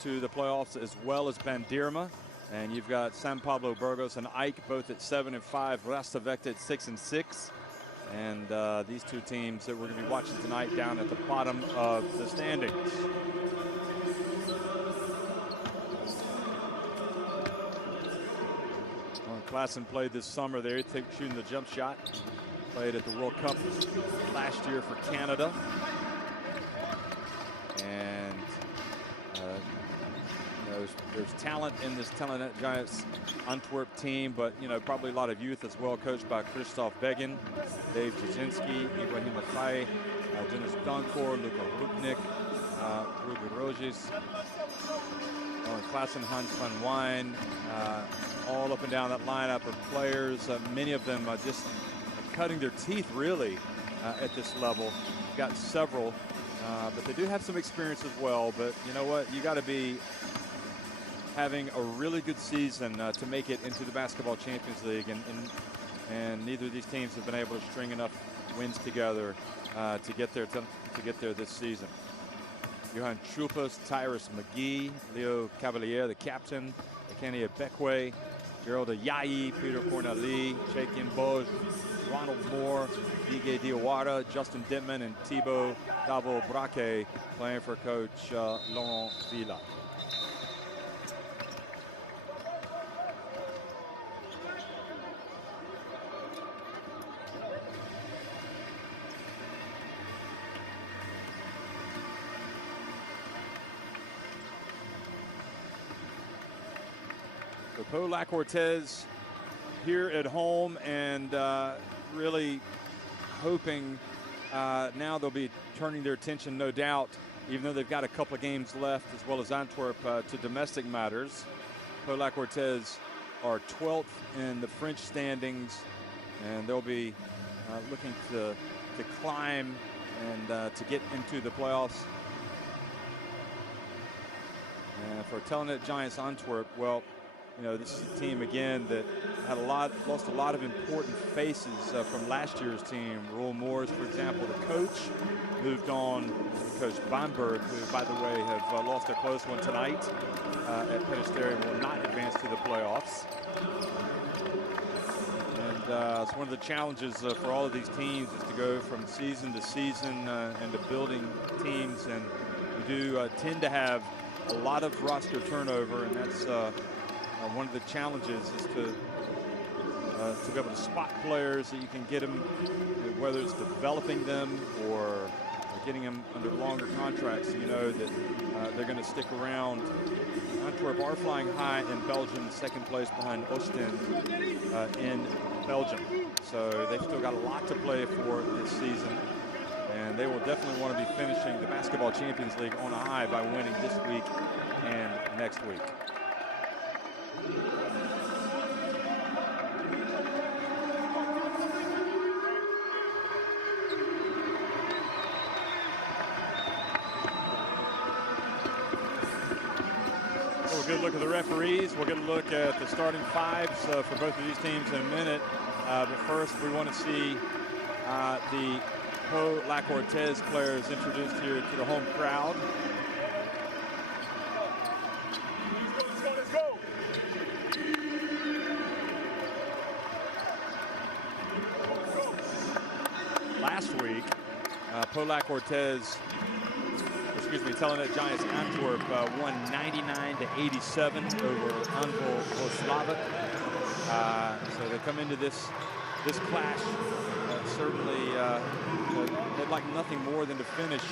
to the playoffs, as well as Bandirma. And you've got San Pablo Burgos and Ike both at 7 and 5, Rastavecta at 6 and 6. And these two teams that we're going to be watching tonight down at the bottom of the standings. Klassen played this summer there, shooting the jump shot. Played at the World Cup last year for Canada. And there's talent in this Telenet Giants Antwerp team, but probably a lot of youth as well, coached by Christophe Begin, Dave Jasinski, Ibrahim Afai, Dennis Donkor, Luka Rupnik, Ruben Rogis, Klassen, Hans van Wijn, all up and down that lineup of players. Many of them just cutting their teeth really at this level. We've got several, but they do have some experience as well. But you know what? You got to be having a really good season to make it into the Basketball Champions League, and neither of these teams have been able to string enough wins together to get there this season. Johan Schulpas, Tyrus McGee, Leo Cavalier, the captain, Akenia Bekwe, Gerald Ayayi, Peter Corneli, Shakin Boj, Ronald Moore, Ige Diawara, Justin Dittman, and Thibaut Davo Braque playing for coach Laurent Villa. Pau La Cortez here at home, and really hoping now they'll be turning their attention, no doubt, even though they've got a couple of games left, as well as Antwerp, to domestic matters. Pau La Cortez are 12th in the French standings, and they'll be looking to climb and to get into the playoffs. And for Telenet Giants Antwerp, well, this is a team, again, that had lost a lot of important faces from last year's team. Roel Moores, for example, the coach, moved on. Coach Bamberg, who, by the way, have lost a close one tonight at Penisteri, and will not advance to the playoffs. And it's one of the challenges for all of these teams is to go from season to season and to building teams. And we do tend to have a lot of roster turnover, and that's one of the challenges is to be able to spot players that you can get them, whether it's developing them or getting them under longer contracts, so you know that they're going to stick around. Antwerp are flying high in Belgium, second place behind Ostend in Belgium. So they've still got a lot to play for this season, and they will definitely want to be finishing the Basketball Champions League on a high by winning this week and next week. We'll get a look at the referees. We'll get a look at the starting fives for both of these teams in a minute. But first, we want to see the Pau La Cortez players introduced here to the home crowd. Last week, Pau La Cortez, Telenet Giants Antwerp won 99-87 over Anvil Voslava. So they come into this clash certainly they'd like nothing more than to finish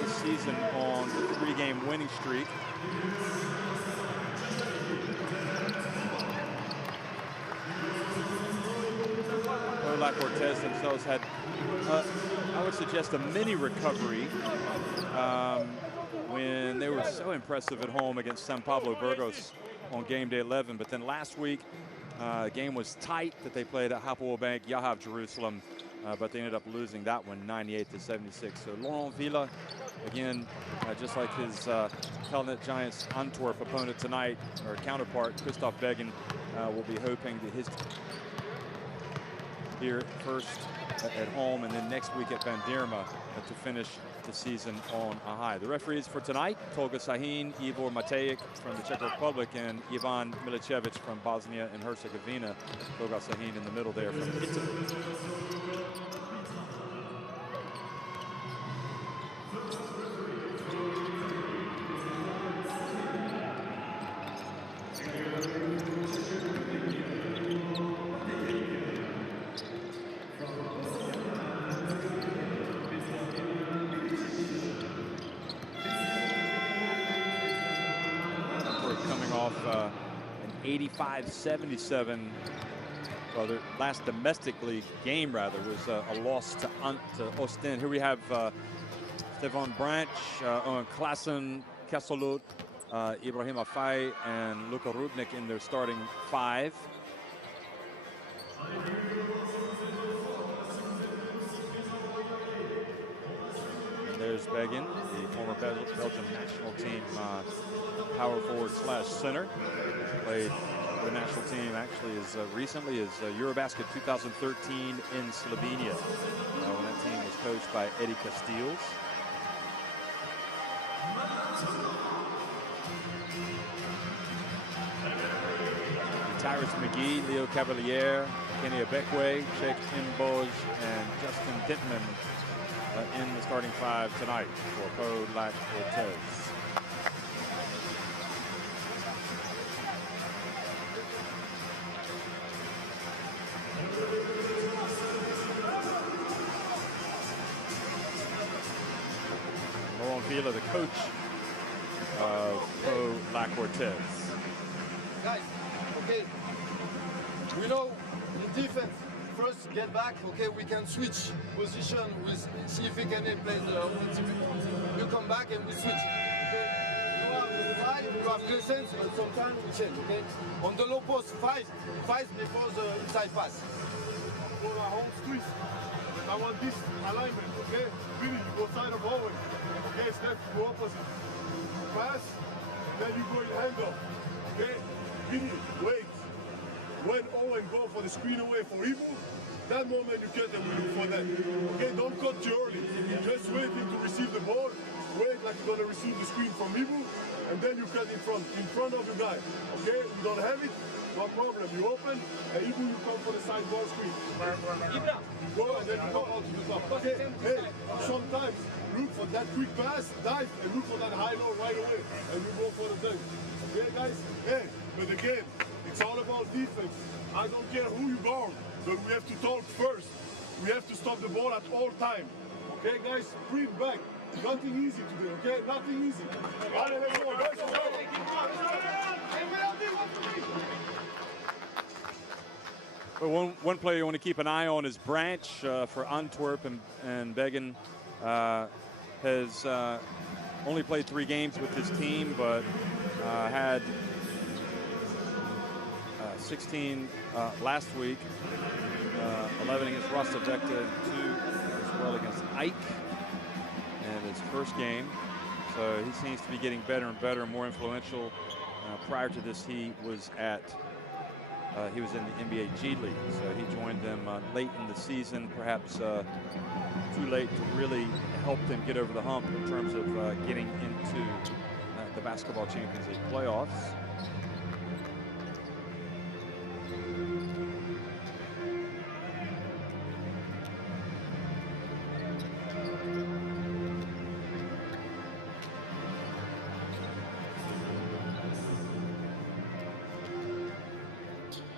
this season on a 3-game winning streak. Pau La Cortez themselves had, I would suggest, a mini recovery when they were so impressive at home against San Pablo Burgos on game day 11. But then last week, the game was tight that they played at Hapoel Bank Yahav Jerusalem, but they ended up losing that one 98-76. So Laurent Villa, again, just like his Telenet Giants Antwerp opponent tonight, or counterpart, Christophe Begin, will be hoping that his here first at home, and then next week at Bandirma to finish the season on a high. The referees for tonight, Tolga Sahin, Ivor Matejek from the Czech Republic, and Ivan Milicevic from Bosnia and Herzegovina. Tolga Sahin in the middle there from Italy. Coming off an 85-77, well, their last domestic league game, rather, was a loss to Ostend. Here we have Stefan Branch, Owen Klassen, Kesselud, Ibrahim Afai, and Luka Rudnik in their starting five. There's Begin, the former Belgian national team power forward / center. Played for the national team actually as recently as Eurobasket 2013 in Slovenia, when that team was coached by Eddie Castiles. Tyrus McGee, Leo Cavalier, Kenny Abekwe, Sheikh Mboj, and Justin Dittman in the starting five tonight for Pau Lac Cortez. Laurent Villa, the coach of Pau Lac Cortez. Guys, okay, we know in defense, first get back, okay, we can switch position, see if we can play the offensive. You come back and we switch, okay? You have the five, you have Crescent, but sometimes we change, okay? On the low post, five before the inside pass. For our home twist, I want this alignment, okay? Really, you go side of Owen, okay? Step, you go opposite. Pass, then you go in handoff, okay? Really, wait. When Owen go for the screen away for Ibu, that moment you cut them for that. Okay, don't cut too early. Just wait him to receive the ball. Wait like you're gonna receive the screen from Ibu, and then you cut in front of the guy. Okay, you don't have it, no problem. You open, and Ibu you come for the side ball screen. You go and then you come out to the top. Okay, hey, sometimes look for that quick pass, dive, and look for that high-low right away, and you go for the dunk. Okay, guys? Hey, but again, it's all about defense. I don't care who you guard, but we have to talk first. We have to stop the ball at all time. Okay, guys? Breathe back. Nothing easy today, okay? Nothing easy. Allez, let's go, let's go. Well, one player you want to keep an eye on is Branch for Antwerp, and Begin has only played 3 games with this team, but had 16 last week, 11 against Rostavecta, 2 as well against Ike in his first game. So he seems to be getting better and better, more influential. Prior to this, he was in the NBA G League, so he joined them late in the season, perhaps too late to really help them get over the hump in terms of getting into the Basketball Champions League playoffs.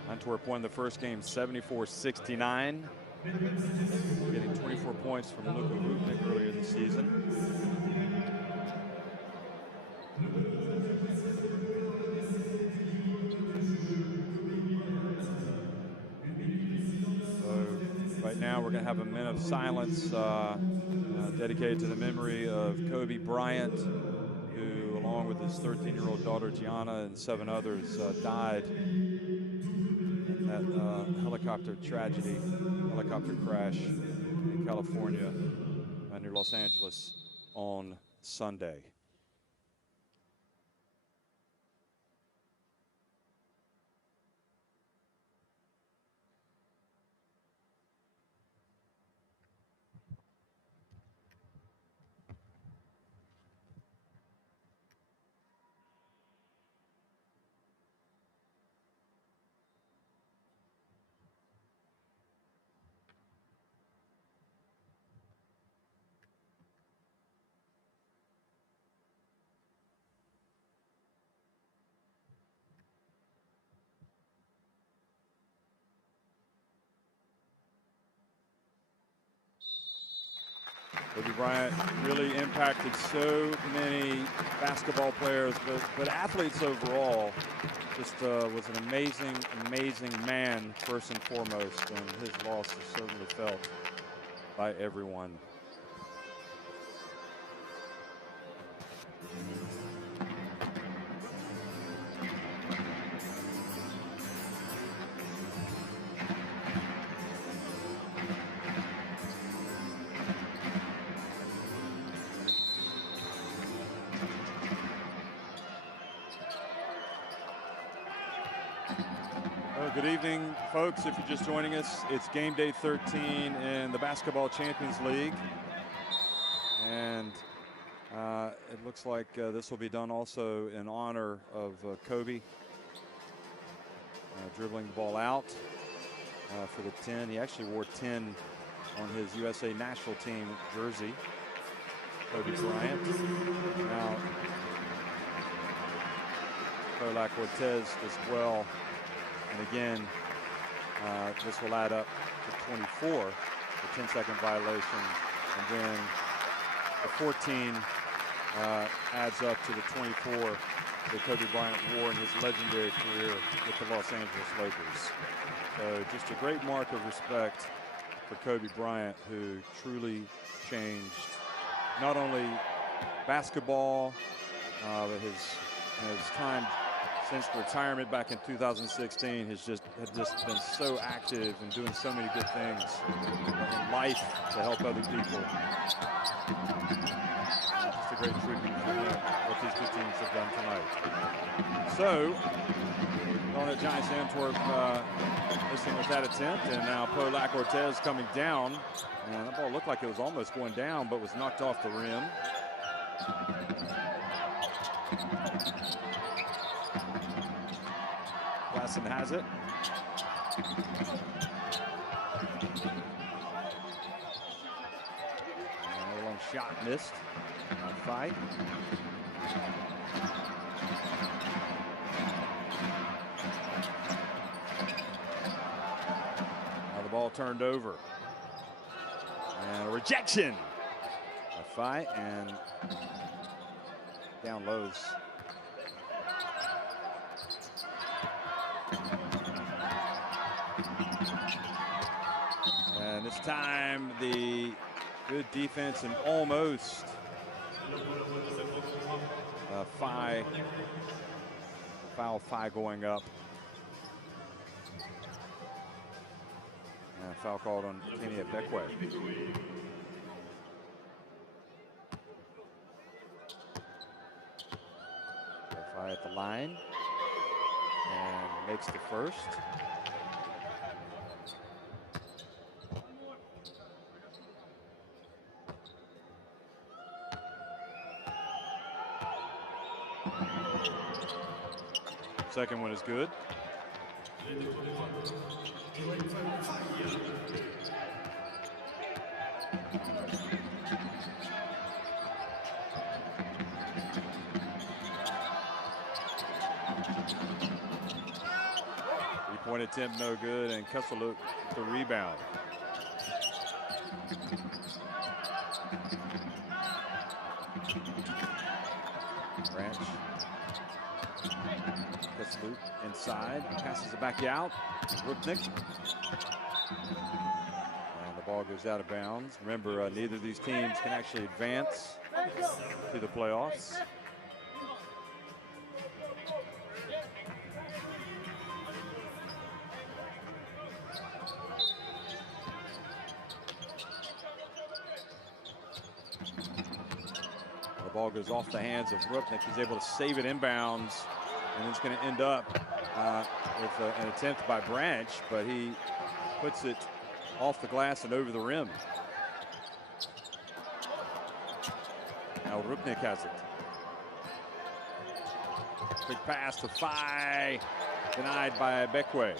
Antwerp won the first game 74-69, getting 24 points from Luka Rudnik earlier this season. So right now we're going to have a minute of silence dedicated to the memory of Kobe Bryant, who along with his 13-year-old daughter Gianna and 7 others died that helicopter tragedy, helicopter crash in California near Los Angeles on Sunday. Kobe Bryant really impacted so many basketball players, but athletes overall. Just was an amazing, amazing man first and foremost, and his loss is certainly felt by everyone. Good evening, folks. If you're just joining us, it's game day 13 in the Basketball Champions League. And it looks like this will be done also in honor of Kobe. Dribbling the ball out for the 10. He actually wore 10 on his USA national team jersey. Kobe Bryant. Now, Kola Cortez as well. And again, this will add up to 24, the 10-second violation. And then the 14 adds up to the 24 that Kobe Bryant wore in his legendary career with the Los Angeles Lakers. So just a great mark of respect for Kobe Bryant, who truly changed not only basketball, but his time since retirement back in 2016 has just been so active and doing so many good things in life to help other people. Just a great tribute for him, what these two teams have done tonight. So, on at Giants Antwerp, missing with that attempt, and now Kola Cortez coming down, and that ball looked like it was almost going down, but was knocked off the rim. Klassen has it. A long shot missed. Fight. Now the ball turned over. And a rejection. A fight and down lows. And this time the good defense and almost foul going up. And foul called on Kenny Ebekwe. At the line and makes the first. Second one is good. Three-point attempt no good, and Kesseluk the rebound. Branch. Kesseluk inside, passes it back out. Rupnik. And the ball goes out of bounds. Remember, neither of these teams can actually advance to the playoffs. The ball goes off the hands of Rupnik. He's able to save it inbounds, and it's going to end up with an attempt by Branch, but he puts it off the glass and over the rim. Now Rupnik has it. Quick pass to Fai, denied by Ebekwe.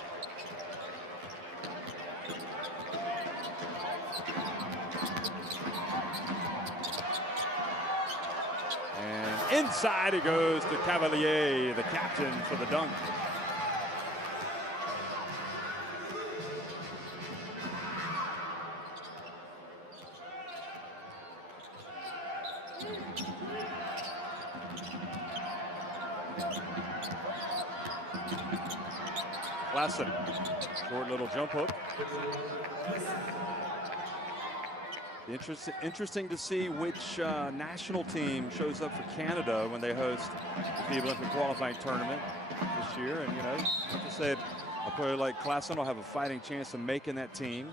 And inside it goes to Cavalier, the captain, for the dunk. Klassen, short little jump hook. Interesting to see which national team shows up for Canada when they host the FIBA Olympic qualifying tournament this year. And, you know, like I said, a player like Klassen will have a fighting chance of making that team.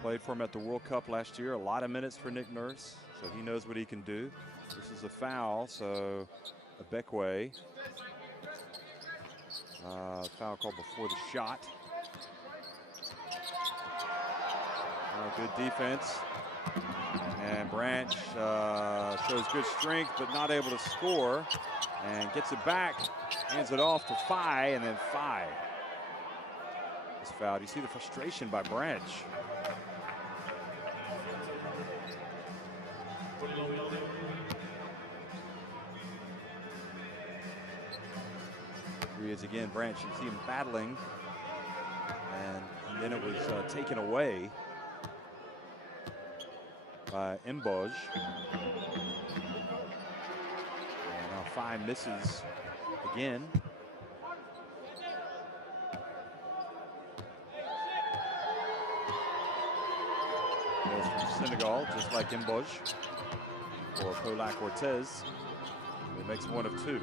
Played for him at the World Cup last year. A lot of minutes for Nick Nurse, so he knows what he can do. This is a foul, so Ibekwe. Foul called before the shot. Good defense. And Branch shows good strength, but not able to score. And gets it back, hands it off to Fai, and then Fai is fouled. You see the frustration by Branch. Here he is again, Branch. You see him battling, and then it was taken away by Mboj. And now Fai misses again. Goes from Senegal, just like Mboj, or Polak Ortez. It makes one of two.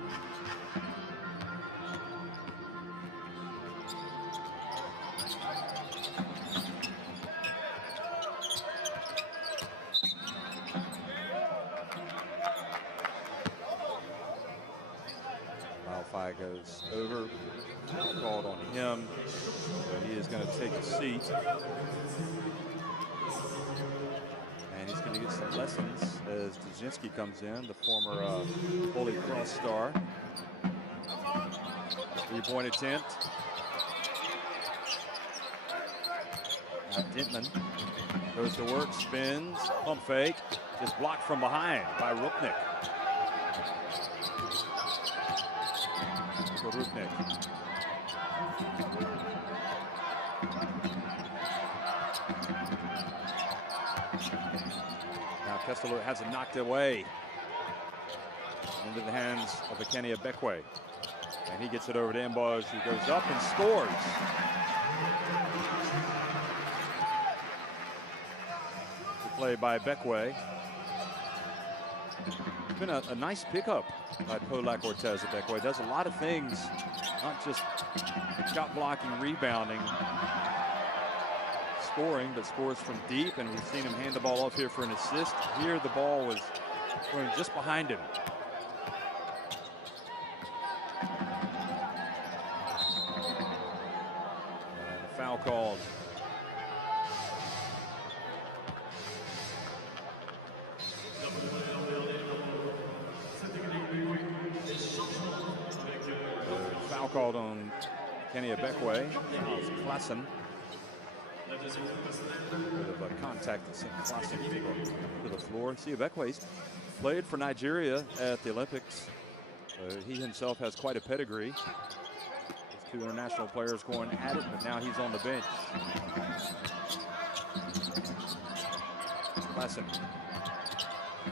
Fai goes over, called on him, so he is going to take a seat. And he's going to get some lessons as Dzinski comes in, the former Holy Cross star. Three-point attempt. Now Dentman goes to work, spins, pump fake, just blocked from behind by Rupnik. Rupnik. Now Kessler has it knocked away into the hands of Kenny Ibekwe. And he gets it over to Mboj, who goes up and scores. Good play by Ibekwe. It's been a nice pickup by Polak Ortez. Ibekwe does a lot of things, not just shot blocking, rebounding, scoring, but scores from deep. And we've seen him hand the ball off here for an assist. Here the ball was going just behind him. And a foul called. Called on Kenny Ibekwe. Now it's Klassen. Bit of a contact that sent Klassen to the floor. See, Ibekwe's played for Nigeria at the Olympics. He himself has quite a pedigree. These two international players going at it, but now he's on the bench. Klassen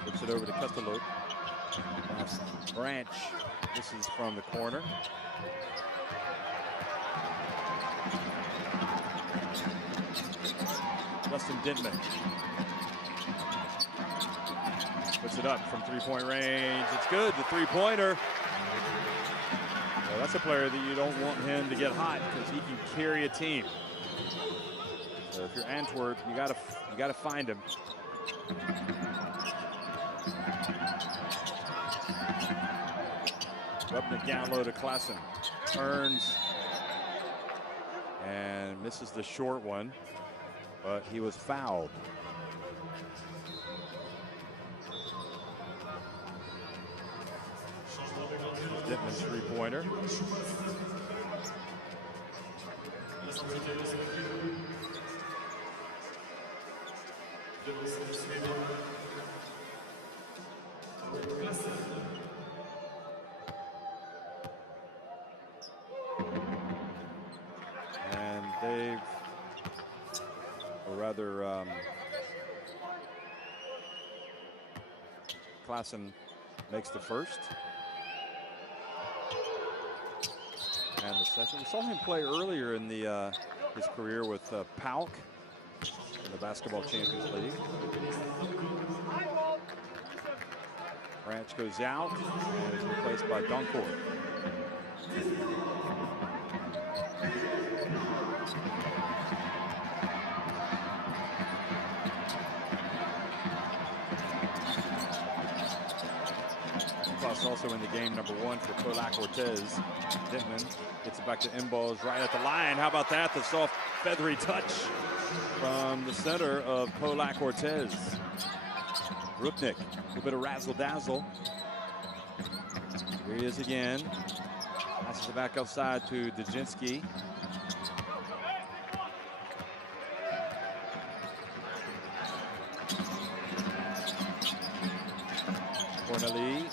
flips it over to Kestelot. Branch, this is from the corner. Justin Dentman puts it up from three-point range. It's good, the three-pointer. Well, that's a player that you don't want him to get hot because he can carry a team. So if you're Antwerp, you gotta find him. Rupnik down low to Klassen. Turns and misses the short one, but he was fouled. Dentman's three-pointer. And they've, or rather, Klassen makes the first. And the second. We saw him play earlier in the his career with PAOK in the Basketball Champions League. Branch goes out and is replaced by Doncor. Also in the game, number 1 for Polac Ortiz. Dittman gets it back to Imbos right at the line. How about that? The soft, feathery touch from the center of Polac Ortiz. Rupnik, a little bit of razzle-dazzle. Here he is again. Passes it back outside to Dzinski. Corneli.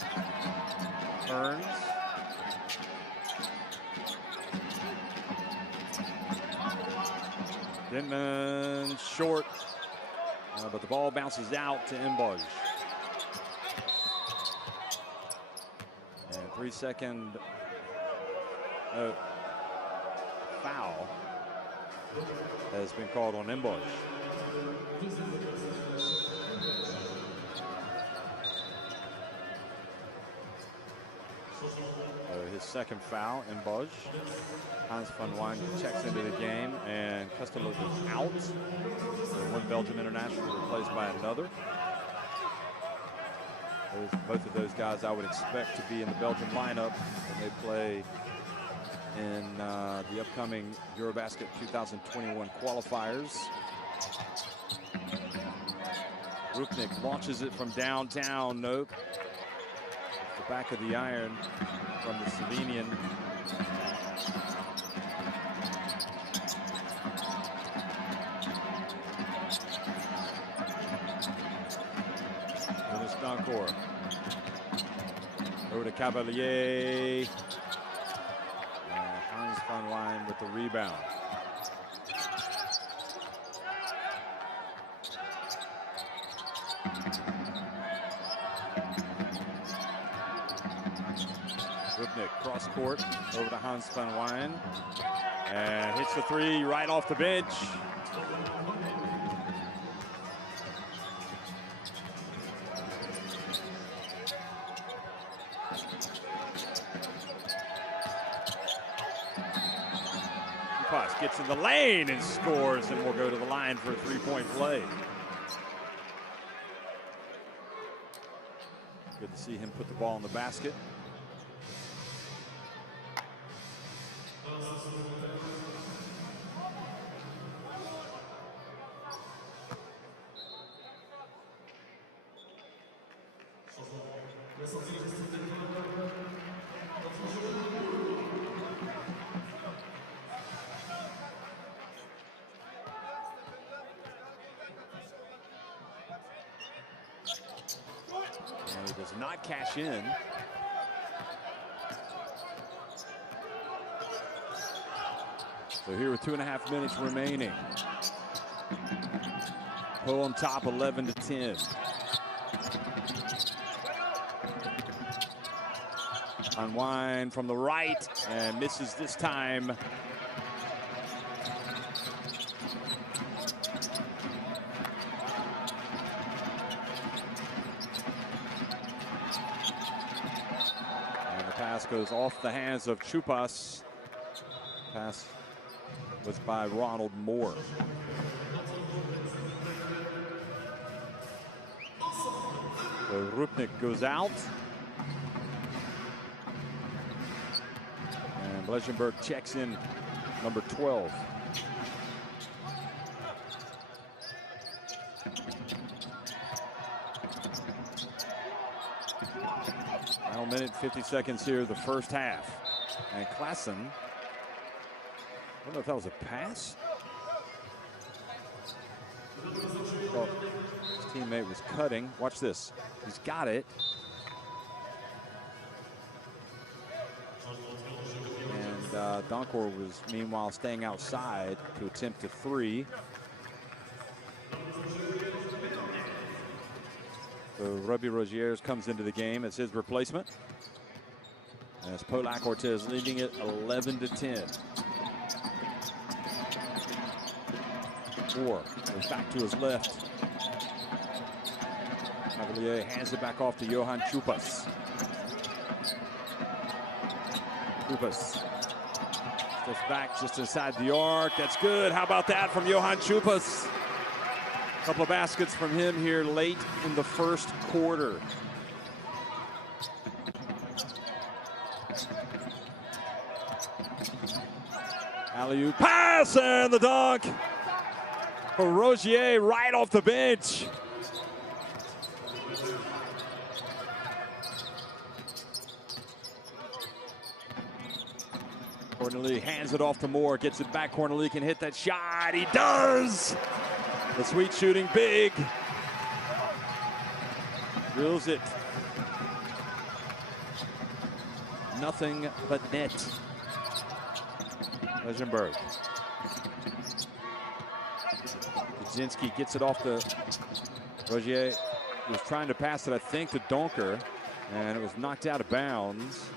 Turns. Denman short, but the ball bounces out to Imboj. And 3-second foul has been called on Imboj. His second foul, Imboj. Hans van Wijn checks into the game, and Costello is out. One Belgium international replaced by another. Both of those guys I would expect to be in the Belgium lineup when they play in the upcoming Eurobasket 2021 qualifiers. Rupnik launches it from downtown. Nope. The back of the iron from the Slovenian. Dennis Doncor. Over to Cavalier. Hans van Wijn with the rebound. Rupnik cross court over to Hans van Wijn and hits the three right off the bench. Kupas gets in the lane and scores, and will go to the line for a three-point play. Good to see him put the ball in the basket. And he does not cash in. So here with 2.5 minutes remaining. Poe on top, 11-10. Unwind from the right and misses this time. And the pass goes off the hands of Chupas. Pass was by Ronald Moore. So Rupnik goes out. And Blesenberg checks in, number 12. Final minute, 50 seconds here, the first half. And Klassen, I don't know if that was a pass. Well, his teammate was cutting. Watch this. He's got it. And Doncor was meanwhile staying outside to attempt a three. So So Robbie Rogiers comes into the game as his replacement. As Polak Ortiz leading it 11-10. Moore goes back to his left. Cavalier hands it back off to Johan Chupas. Chupas steps back just inside the arc. That's good. How about that from Johan Chupas? A couple of baskets from him here late in the first quarter. Alley-oop pass and the dunk for Rogier right off the bench. Cornelie hands it off to Moore, gets it back. Cornelie can hit that shot. He does. The sweet shooting big. Drills it. Nothing but net. Legenberg. Kuczynski gets it off to Rogier. He was trying to pass it, I think, to Donker, and it was knocked out of bounds.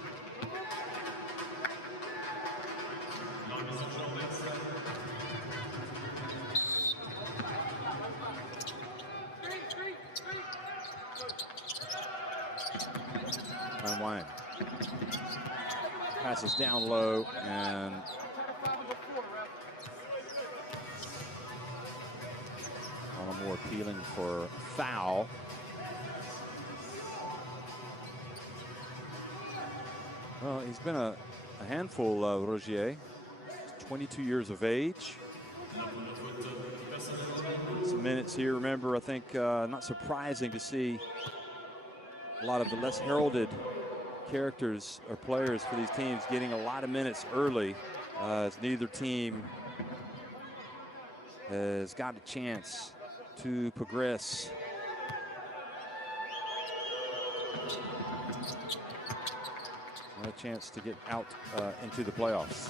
Wine passes down low, and Moore appealing for foul. Well, he's been a handful, Rogier. 22 years of age. Some minutes here. Remember, I think not surprising to see a lot of the less heralded characters or players for these teams getting a lot of minutes early, as neither team has got a chance to progress. Not a chance to get out into the playoffs.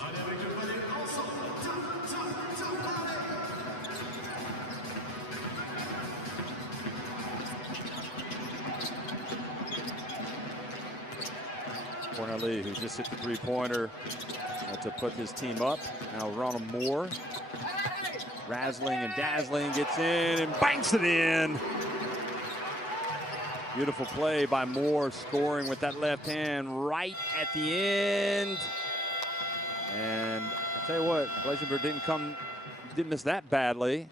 Cornelie, who just hit the three-pointer to put his team up. Now Ronald Moore, razzling and dazzling, gets in and banks it in. Beautiful play by Moore, scoring with that left hand right at the end. And I'll tell you what, Legenberg didn't miss that badly.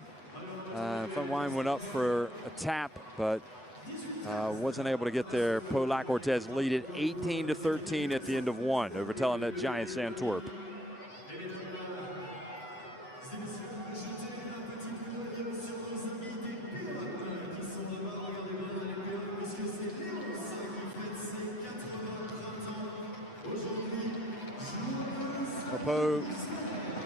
Van Wijn went up for a tap, but wasn't able to get there. Polak Ortiz lead it 18-13 at the end of one over Telenet Giants Antwerp. Poe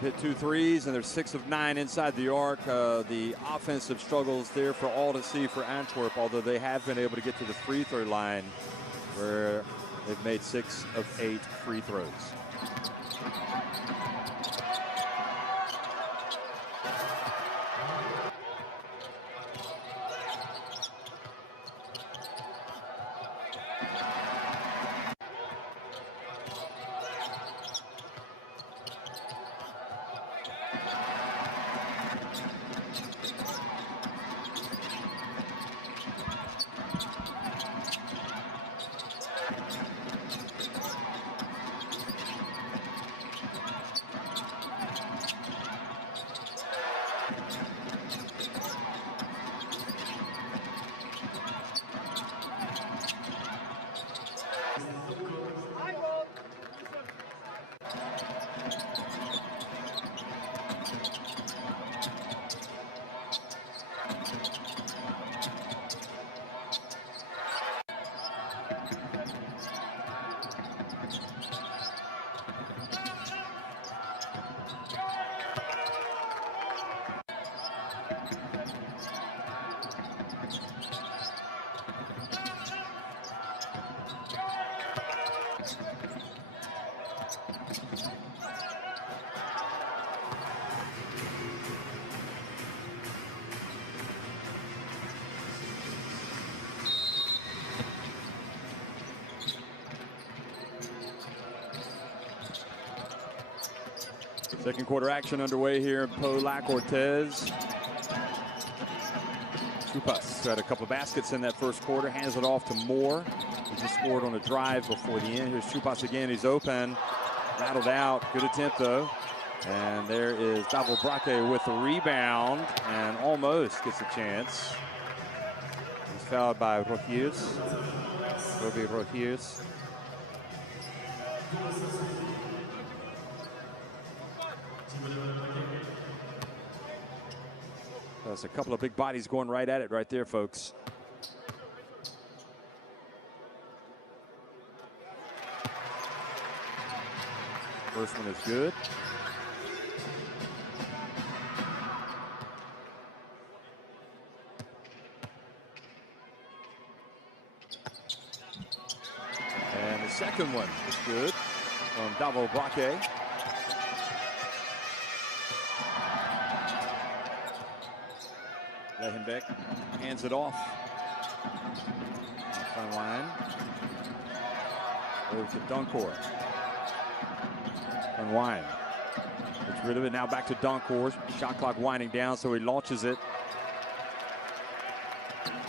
hit 2 threes, and they're 6 of 9 inside the arc. The offensive struggles there for all to see for Antwerp, although they have been able to get to the free throw line, where they've made 6 of 8 free throws. Second quarter action underway here in Polac Ortiz. Chupas had a couple of baskets in that first quarter, hands it off to Moore. He just scored on a drive before the end. Here's Chupas again, he's open, rattled out, good attempt though. And there is Davo Braque with the rebound and almost gets a chance. He's fouled by Rojiers. Robbie Rojiers. There's a couple of big bodies going right at it right there, folks. First one is good. And the second one is good from Davo Braque. Lehenbeck hands it off. Front line. Over to Dunkor. Front line. Gets rid of it. Now back to Dunkor. Shot clock winding down, so he launches it.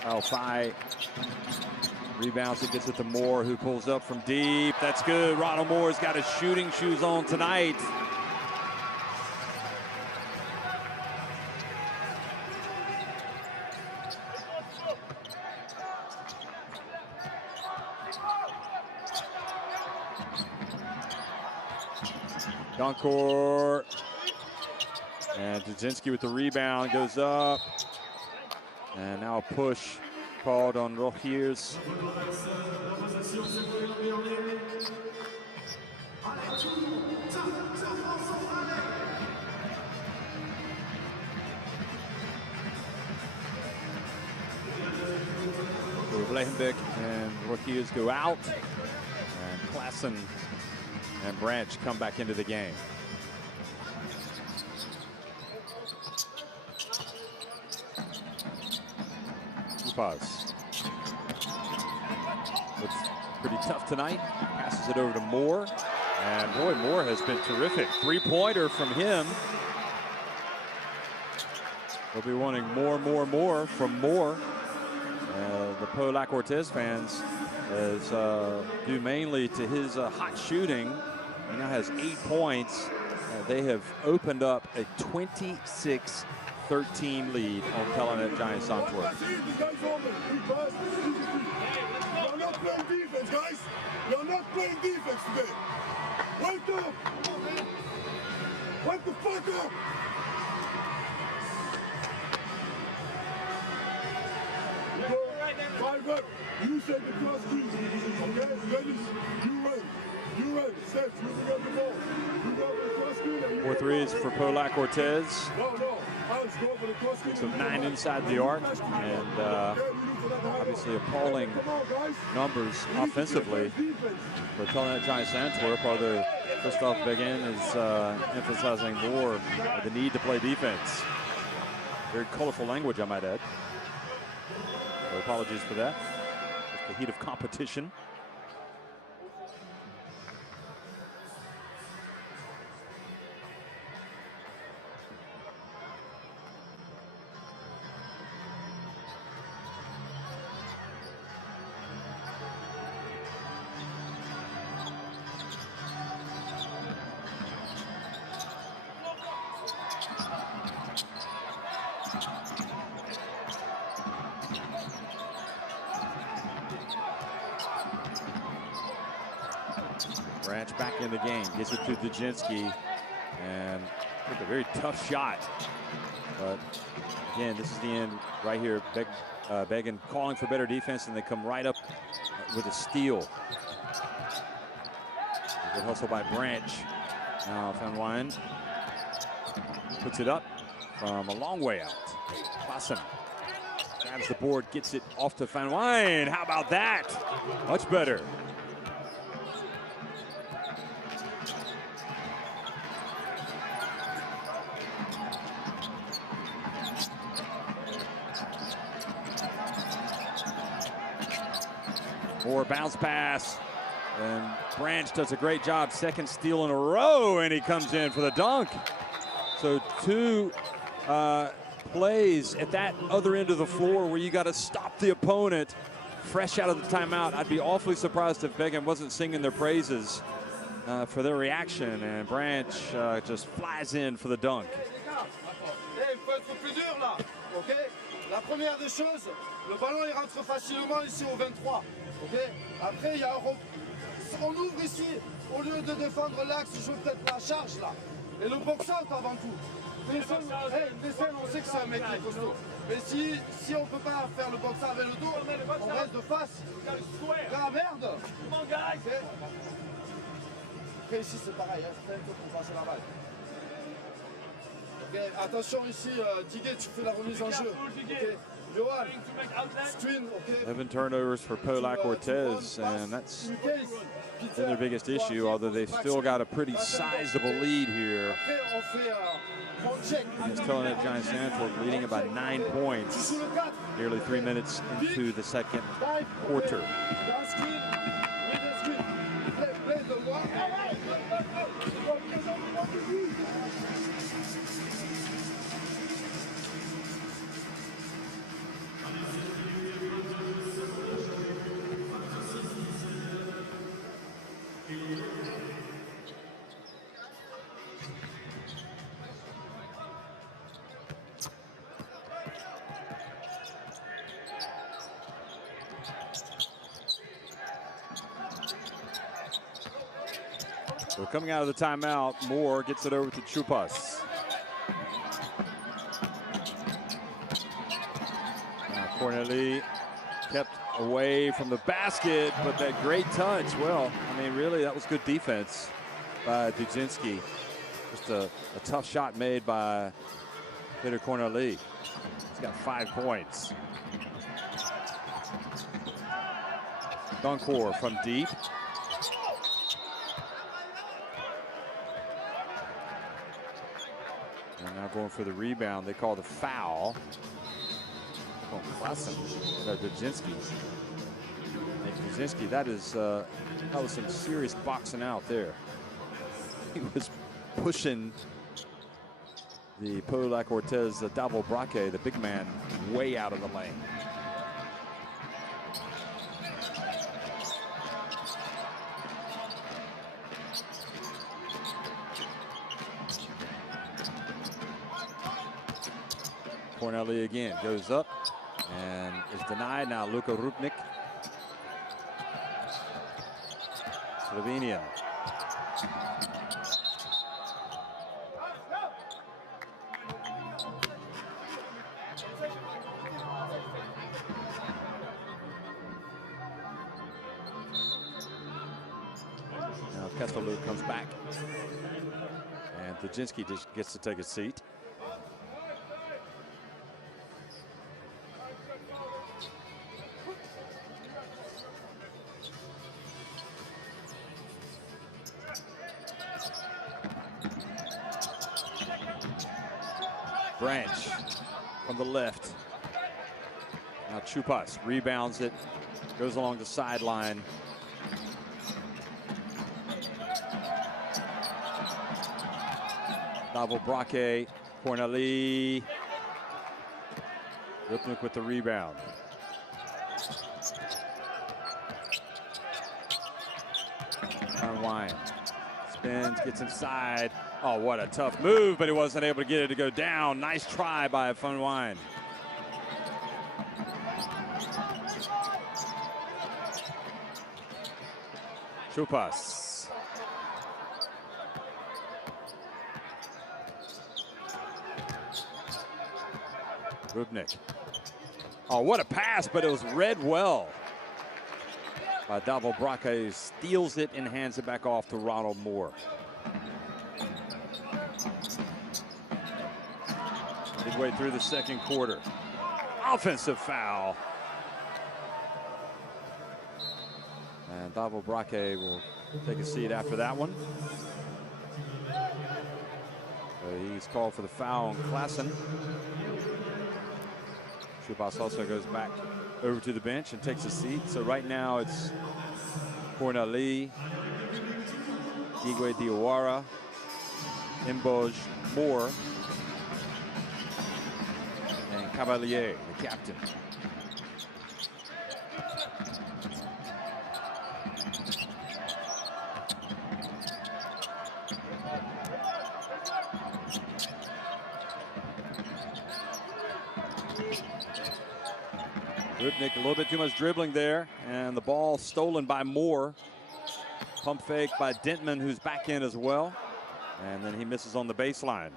Alfai rebounds it, gets it to Moore, who pulls up from deep. That's good. Ronald Moore's got his shooting shoes on tonight. Dunkor, and Dudzinski with the rebound, goes up, and now a push called on Rojiers. So Lehenbeck and Rojiers go out, and Klassen and Branch come back into the game. Chupas looks pretty tough tonight. Passes it over to Moore. And boy, Moore has been terrific. Three-pointer from him. They'll be wanting more from Moore. The Polac Ortiz fans is due mainly to his hot shooting. He now has 8 points. They have opened up a 26-13 lead on Telenet Giants Antwerp. You're not playing defense, guys. You're not playing defense today. Wake up! Wake the fuck up! Five up. You said the cross screen. Okay, ladies, you run. You run. Seth, you pick up the ball. You go for the cross screen. 4 threes for Polac Ortiz. No. Alex, go for the cross screen. So 9 inside the arc, and obviously appalling numbers offensively for Telenet Giants Antwerp. Although Christophe Begin is emphasizing more the need to play defense. Very colorful language, I might add. So apologies for that. Just the heat of competition. Branch back in the game, gets it to Dudzinski, and took a very tough shot. But again, this is the end right here. Begin calling for better defense, and they come right up with a steal. Good hustle by Branch. Now Van Wijn puts it up from a long way out. Klassen grabs the board, gets it off to Van Wijn. How about that? Much better. Moore bounce pass. And Branch does a great job, second steal in a row, and he comes in for the dunk. So two plays at that other end of the floor where you got to stop the opponent fresh out of the timeout. I'd be awfully surprised if Begin wasn't singing their praises for their reaction, and Branch just flies in for the dunk. Il faut être plus dur là, ok? La première des choses, le ballon il rentre facilement ici au 23, ok? Après il y a on ouvre ici, au lieu de défendre l'axe, je joue peut-être la charge là. Et le box-out avant tout. Nessel, on sait que c'est un mec qui est costaud. Mais si on peut pas faire le box-out avec le dos, on reste de face. Ah merde! Après ici c'est pareil, hein, c'est un peu pour passer la balle. Okay, attention ici, Didier, tu fais la remise en jeu. Okay. Johan, screen, okay. 11 turnovers for Polak Ortez, and that's been their biggest issue, although they've still got a pretty sizable lead here. Against Telenet Giants Antwerp, leading by 9 points, nearly 3 minutes into the second quarter. So coming out of the timeout, Moore gets it over to Chupas. Now Corneli kept away from the basket, but that great touch, well, I mean, really, that was good defense by Dudzinski. Just a tough shot made by Peter Corneli. He's got 5 points. Dunkor from deep. And now going for the rebound. They call the foul. Oh, Klassen. No, Dudzinski. And Dudzinski, that was some serious boxing out there. He was pushing the Polak Ortez, Davo Braque, the big man, way out of the lane. Corneli again goes up and is denied. Now Luka Rupnik, Slovenian. Now Kesseluk comes back, and Dudzinski just gets to take a seat. Branch from the left. Now Chupas rebounds it, goes along the sideline. Davo Braque, Corneli. Rupnik with the rebound. Unwind. Spins, gets inside. Oh, what a tough move, but he wasn't able to get it to go down. Nice try by Fun Wine. Chupas. Rupnik. Oh, what a pass, but it was read well by Davo Braque, who steals it and hands it back off to Ronald Moore. Midway through the second quarter. Offensive foul. And Davo Braque will take a seat after that one. He's called for the foul on Klassen. Chupas also goes back over to the bench and takes a seat. So right now it's Corneli, Igwe Diawara, Imboj Moore, and Cavalier, the captain. Rupnik, a little bit too much dribbling there, and the ball stolen by Moore. Pump fake by Dentman, who's back in as well. And then he misses on the baseline.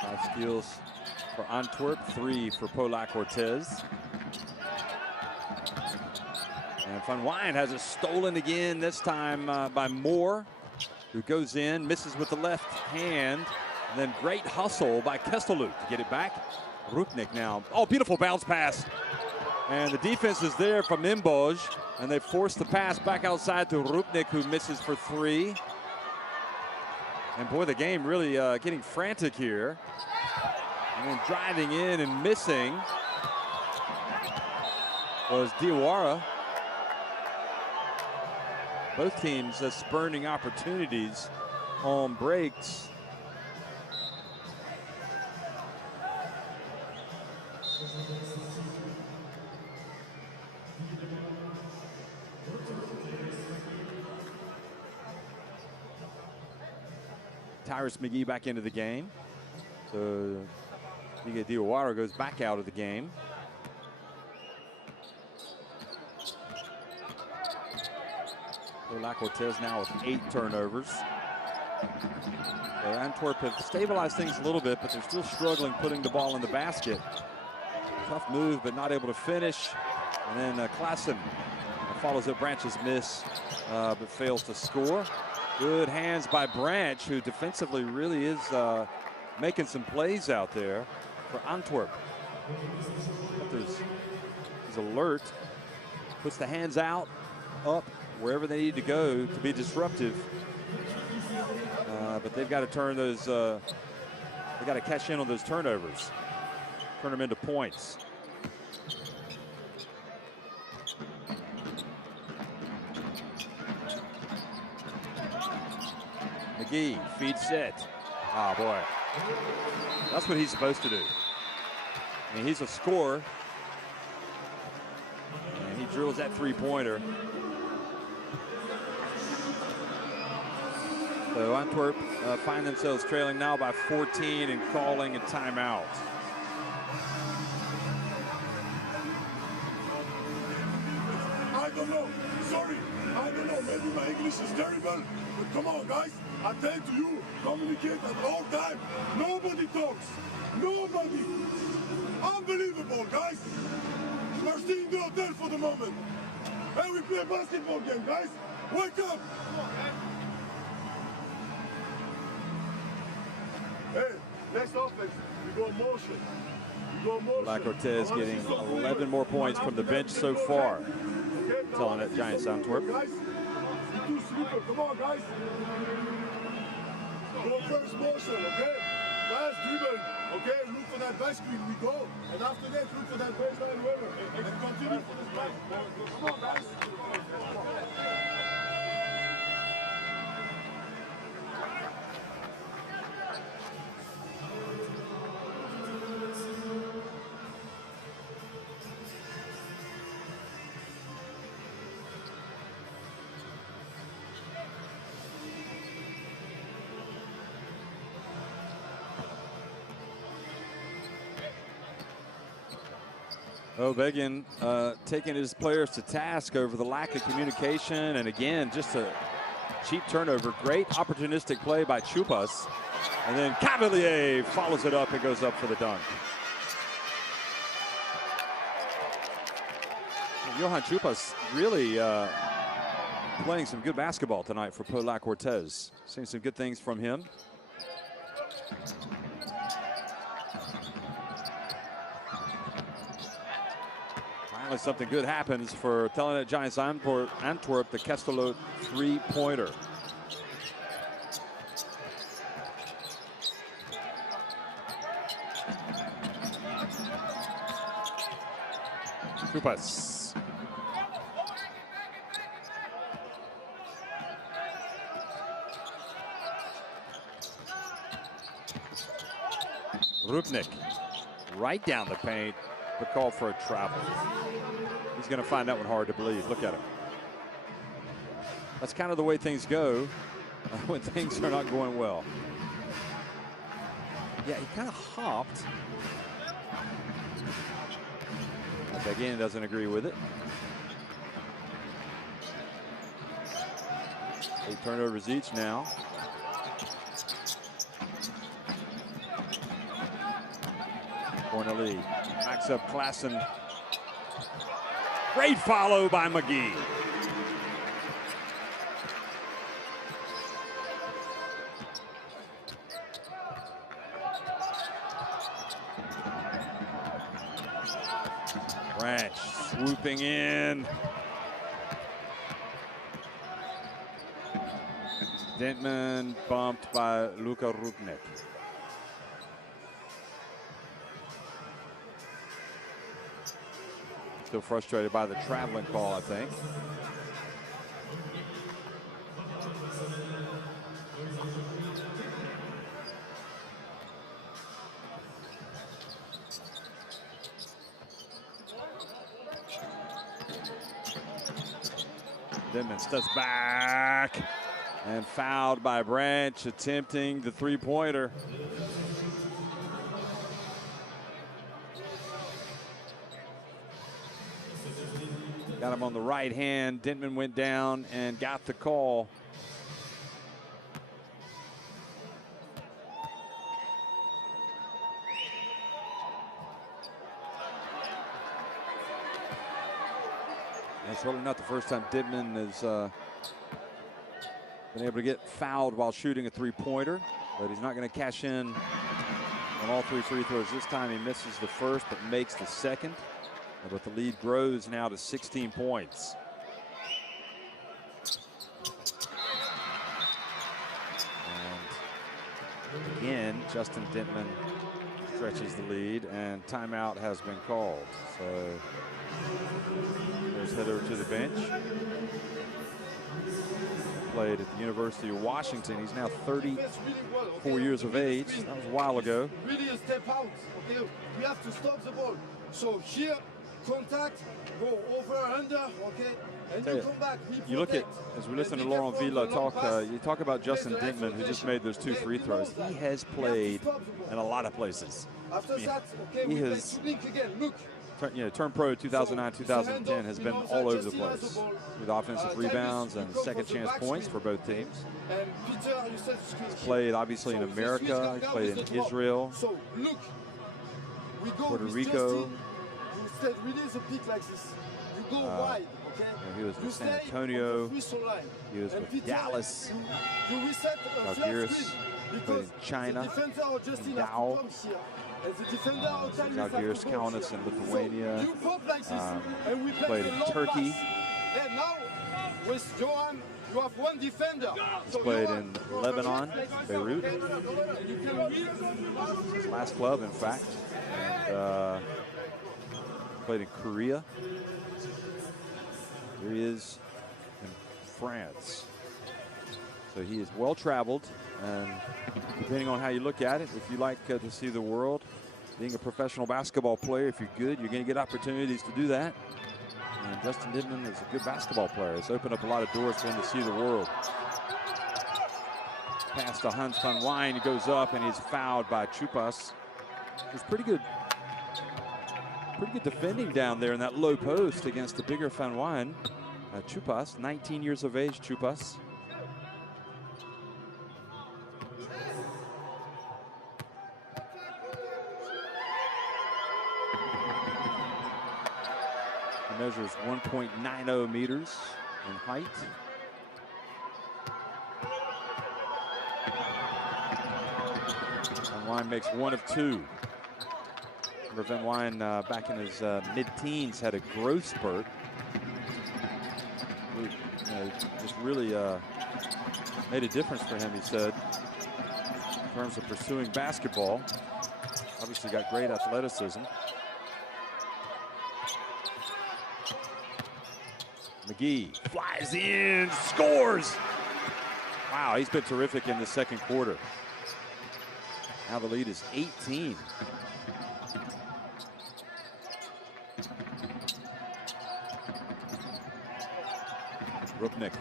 Five steals for Antwerp, 3 for Polak Ortiz. And Van Wijn has it stolen again, this time by Moore, who goes in, misses with the left hand, and then great hustle by Kestelut to get it back. Rupnik now. Oh, beautiful bounce pass. And the defense is there from Imboj, and they force the pass back outside to Rupnik, who misses for 3. And boy, the game really getting frantic here. And then driving in and missing was Diawara. Both teams spurning opportunities on breaks. Tyrus McGee back into the game. So Igwe Diawara goes back out of the game. Polak Ortiz now with 8 turnovers. So Antwerp have stabilized things a little bit, but they're still struggling putting the ball in the basket. Tough move, but not able to finish. And then Klassen follows up Branch's miss, but fails to score. Good hands by Branch, who defensively really is making some plays out there for Antwerp. He's alert, puts the hands out, up, wherever they need to go to be disruptive. But they've got to turn those, they've got to cash in on those turnovers, turn them into points. McGee, feed set. Oh boy, that's what he's supposed to do. I mean, he's a scorer, and he drills that 3-pointer. So Antwerp find themselves trailing now by 14 and calling a timeout. I don't know. Sorry. I don't know. Maybe my English is terrible. But come on, guys. I tell to you, communicate at all time. Nobody talks. Nobody. Unbelievable, guys. We're still in the hotel for the moment. And we play basketball game, guys. Wake up. Hey, next offense, we go motion. Polak Ortiz getting 11 more points from the bench so far. Telling it Giants Antwerp. Guys, you do sleeper. Come on, guys. Go first motion, okay? Fast dribble, okay? Look for that back screen. We go. And after that, look for that baseline runner. And continue for this back. Come on, guys. Oh, Begin taking his players to task over the lack of communication, and again, just a cheap turnover. Great opportunistic play by Chupas, and then Cavalier follows it up and goes up for the dunk. Johan Chupas really playing some good basketball tonight for Polak Ortiz. Seeing some good things from him. Something good happens for Telenet Giants Antwerp, the Kestelut 3-pointer. Chupas. Rupnik right down the paint, but called for a travel. He's going to find that one hard to believe. Look at him. That's kind of the way things go when things are not going well. Yeah, he kind of hopped. Begin doesn't agree with it. 8 turnovers each now. Corner lead. Backs up Klassen. Great follow by McGee. Branch swooping in. Dentman bumped by Luka Rupnik. Still frustrated by the traveling call, I think. Denman steps back and fouled by Branch, attempting the three-pointer. Got him on the right hand. Denman went down and got the call. It's really not the first time Denman has been able to get fouled while shooting a three-pointer, but he's not going to cash in on all 3 free throws. This time he misses the first but makes the second. But the lead grows now to 16 points. And again, Justin Dentman stretches the lead, and timeout has been called. So let's head over to the bench. Played at the University of Washington. He's now 34 years of age. That was a while ago. Really a step out. Okay, we have to stop the ball. So here, contact, go over, under, okay? And you come back. You look at, as we listen to Laurent Villa talk, you talk about Justin Dentman, who just made those 2 free throws. He has played in a lot of places. After that, okay, he we has play again. Look. Turned pro 2009, 2010, has been all over the place with offensive rebounds and second chance points for both teams. He's played obviously in America, he's played in Israel, Puerto Rico. You release a pick like this. You go wide, okay? He was with San Antonio. He was with Dallas. You reset Zalgiris played in China, in Dow. Zalgiris Kaunas in Lithuania. Played in Turkey. And now with Johan, you have one defender. He's played in Lebanon, Beirut. His last club, in fact. And, played in Korea. Here he is in France. So he is well traveled, and depending on how you look at it, if you like to see the world, being a professional basketball player, if you're good, you're going to get opportunities to do that. And Justin Dentman is a good basketball player. It's opened up a lot of doors for him to see the world. Pass to Hans van Wijn. He goes up and he's fouled by Chupas. It was pretty good defending down there in that low post against the bigger Van Wijn. Chupas, 19 years of age, Chupas. He measures 1.90 meters in height. Van Wijn makes 1 of 2. Van Wijn back in his mid-teens had a growth spurt. Just really made a difference for him, he said, in terms of pursuing basketball. Obviously got great athleticism. McGee flies in, scores. Wow, he's been terrific in the second quarter. Now the lead is 18. Rupnik.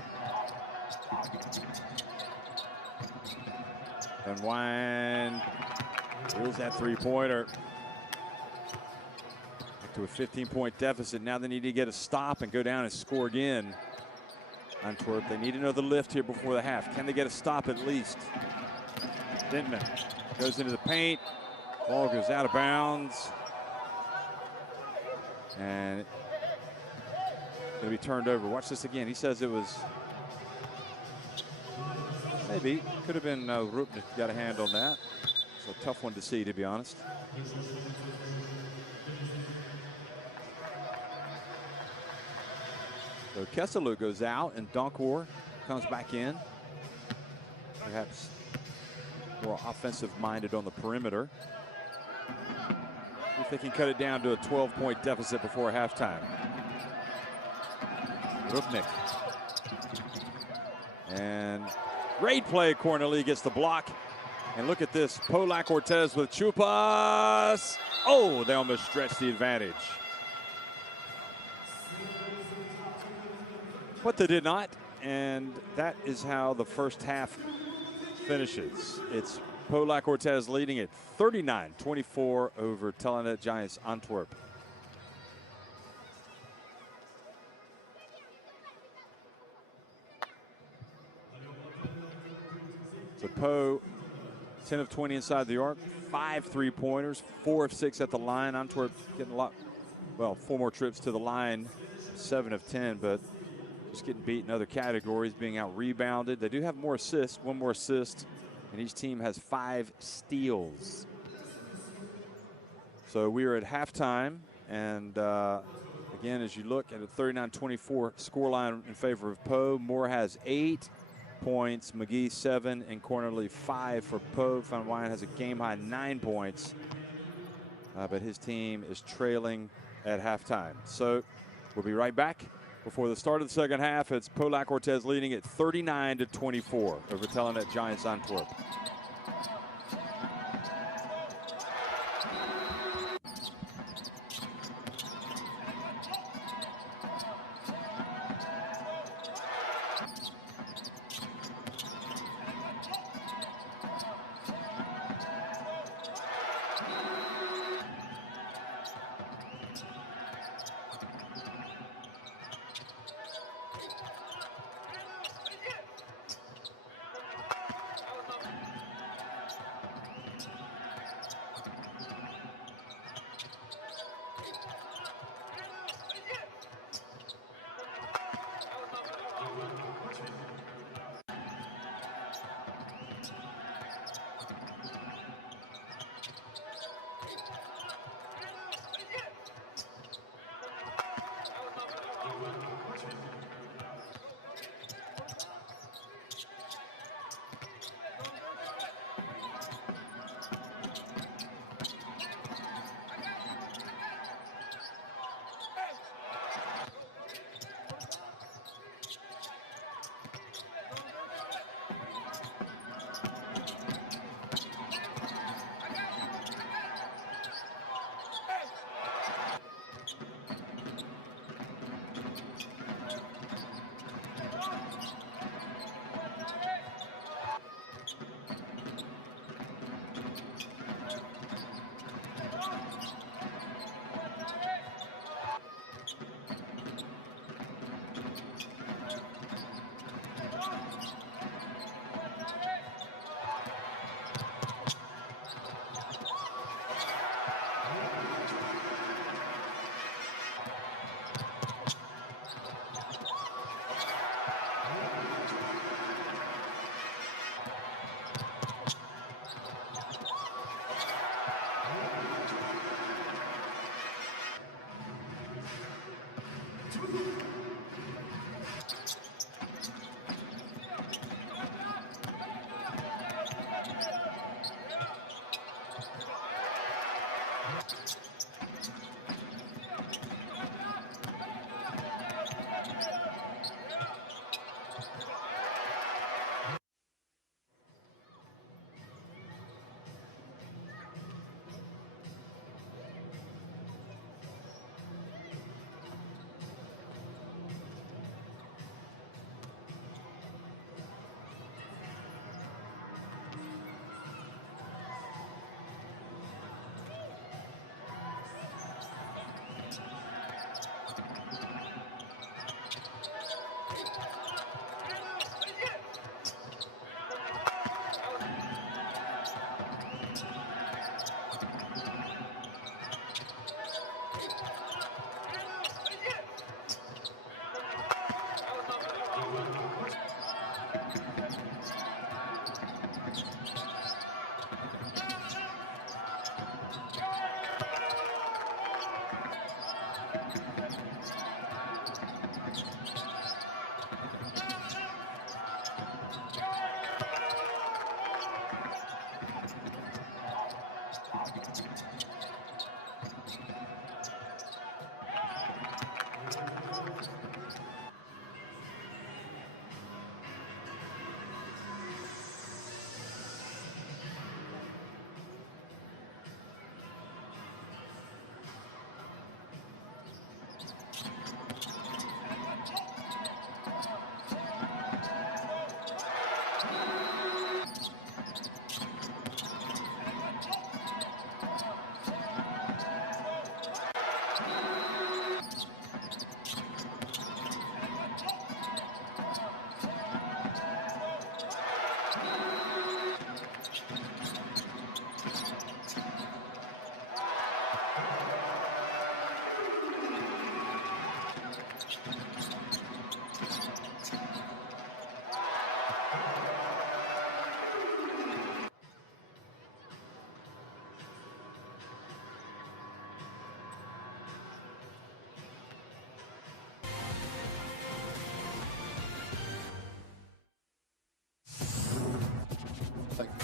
And Wine drills that three-pointer. Back to a 15-point deficit. Now they need to get a stop and go down and score again. Antwerp, they need another lift here before the half. Can they get a stop at least? Dintman goes into the paint. Ball goes out of bounds. And going to be turned over. Watch this again. He says it was maybe could have been Rupnik got a hand on that. It's a tough one to see, to be honest. So Kesselou goes out and Donkor comes back in. Perhaps more offensive minded on the perimeter. See if they can cut it down to a 12-point deficit before halftime. Rupnik. And great play. Corneli gets the block. And look at this. Polak Ortez with Chupas. Oh, they almost stretched the advantage. But they did not. And that is how the first half finishes. It's Polak Ortez leading it 39-24 over Telenet Giants Antwerp. So Poe, 10 of 20 inside the arc, 5 three-pointers, 4 of 6 at the line. Antwerp getting a lot, well, 4 more trips to the line, 7 of 10, but just getting beat in other categories, being out-rebounded. They do have more assists, 1 more assist, and each team has 5 steals. So we are at halftime, and again, as you look at a 39-24 scoreline in favor of Poe, Moore has 8 points, McGee 7, and Cornerly 5 for Poe. Van Wyen has a game-high 9 points, but his team is trailing at halftime. So we'll be right back. Before the start of the second half, it's Polak Ortez leading at 39-24 over Telenet Giants Antwerp.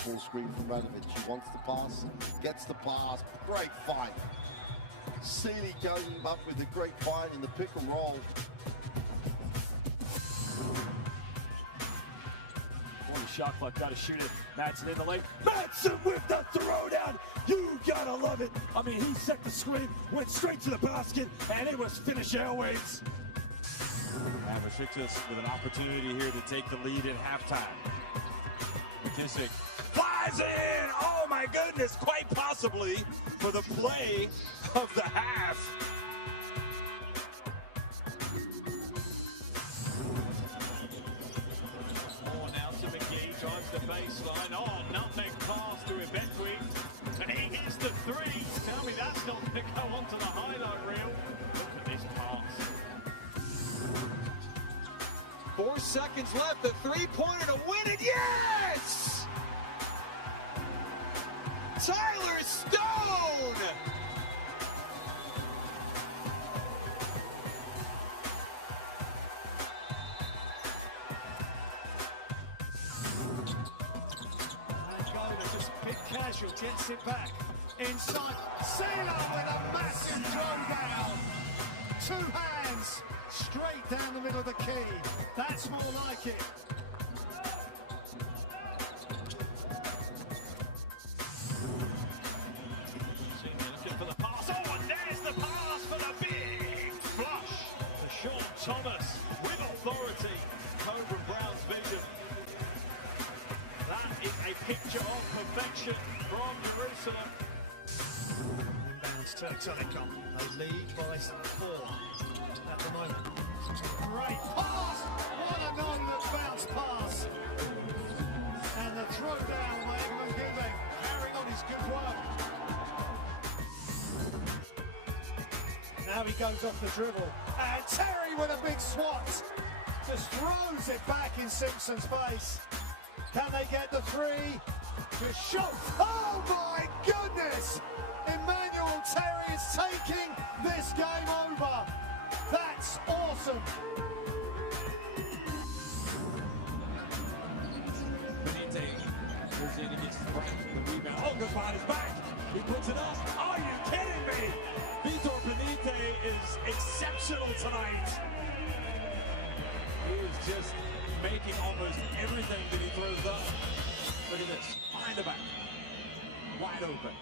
full screen from Radovic. He wants the pass, gets the pass. Great fight. Sealy going up with a great fight in the pick and roll. The shot clock, got to shoot it. Madsen in the lane. Madsen with the throwdown. You gotta love it. I mean, he set the screen, went straight to the basket, and it was finish airways. And Besiktas with an opportunity here to take the lead at halftime. McKissick Flies in. Oh my goodness, quite possibly for the play of the half. Drives the baseline. Oh, nutmeg pass to Ibetwe. And he hits the three. Tell me that's not going to go onto the highlight reel. Look at this pass. 4 seconds left. The three-pointer to win it. Yes! Tyler Stone! Casual gets it back inside. Sailor with a massive throwdown. 2 hands straight down the middle of the key. That's more like it. Looking for the pass. Oh, and there's the pass for the big flush. To Sean Thomas with authority. Cobra Brown's vision. That is a picture of perfection from Jerusalem. Inbounds to Telecom. They lead by 4 at the moment. Great pass! What a non-bounce pass! And the throw down by Edmund Gilbert, carrying on his good work. Now he goes off the dribble. And Terry with a big swat. Just throws it back in Simpson's face. Can they get the three? The shot. Oh my goodness! Emmanuel Terry is taking this game over. That's awesome. Benite goes in against Frank. The rebound. Oh, Guzman is back. He puts it up. Are you kidding me? Vitor Benite is exceptional tonight. He is just making almost everything that he throws up. Look at this, behind the back, wide open.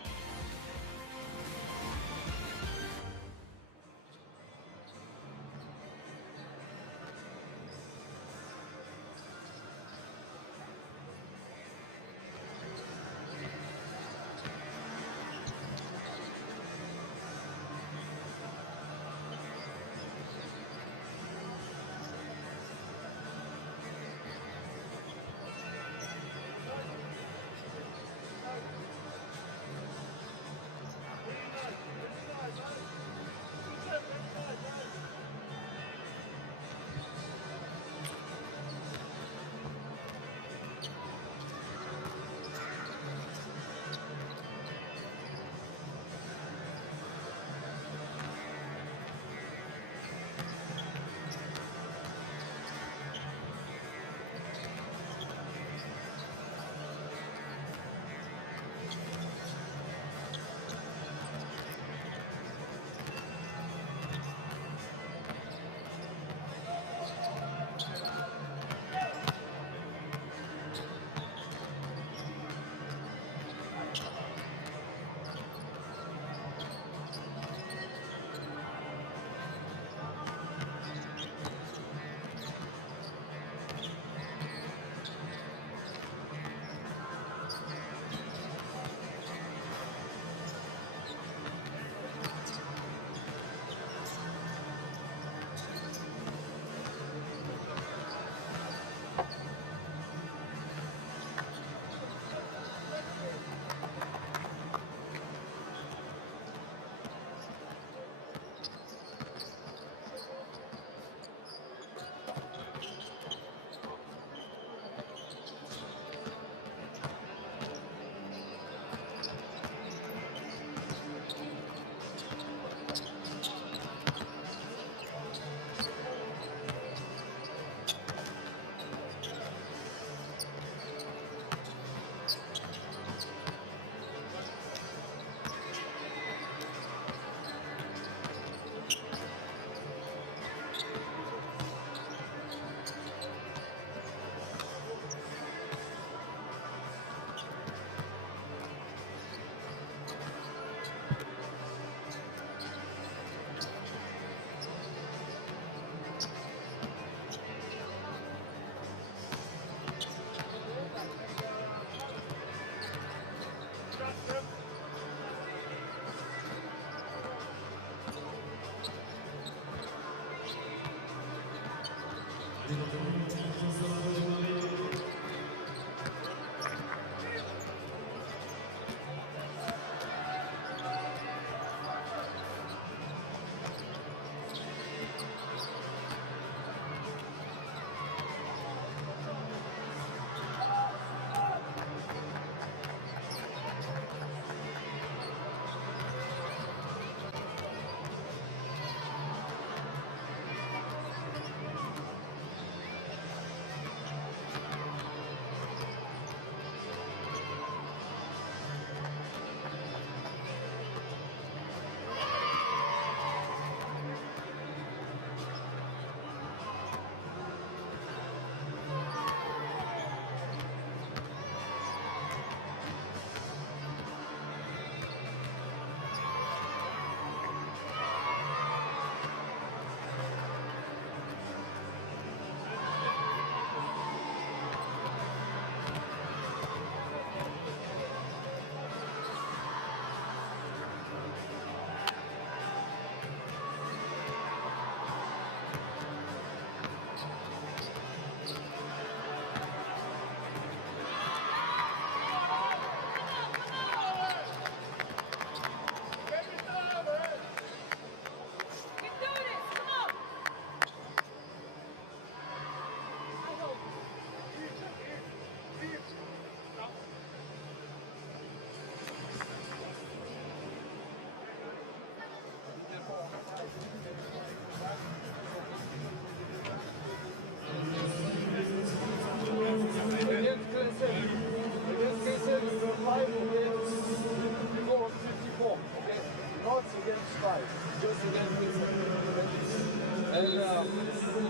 And in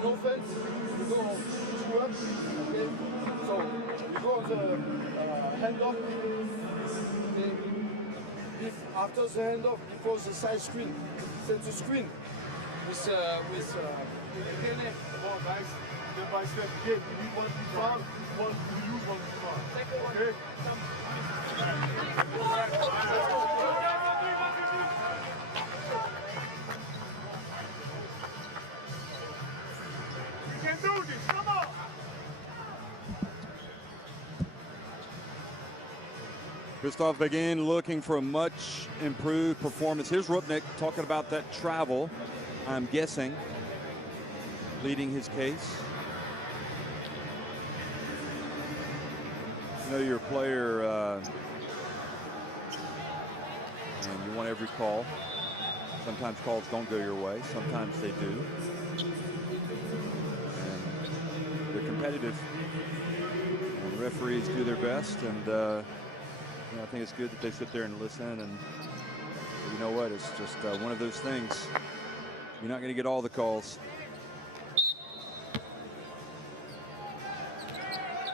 offense, we go 2 up, okay? So we go on the handoff. Okay? If after the handoff, before the side screen, send the screen with Kene. Come on, guys. Step by step. Again, we need one to foul, one to use, one to foul. Okay? We can do this. Come on. Christophe Begin looking for a much improved performance. Here's Rupnik talking about that travel, I'm guessing, pleading his case. You know your player, and you want every call. Sometimes calls don't go your way, sometimes they do. And they're competitive. And referees do their best, and you know, I think it's good that they sit there and listen, and you know what, it's just one of those things. You're not going to get all the calls.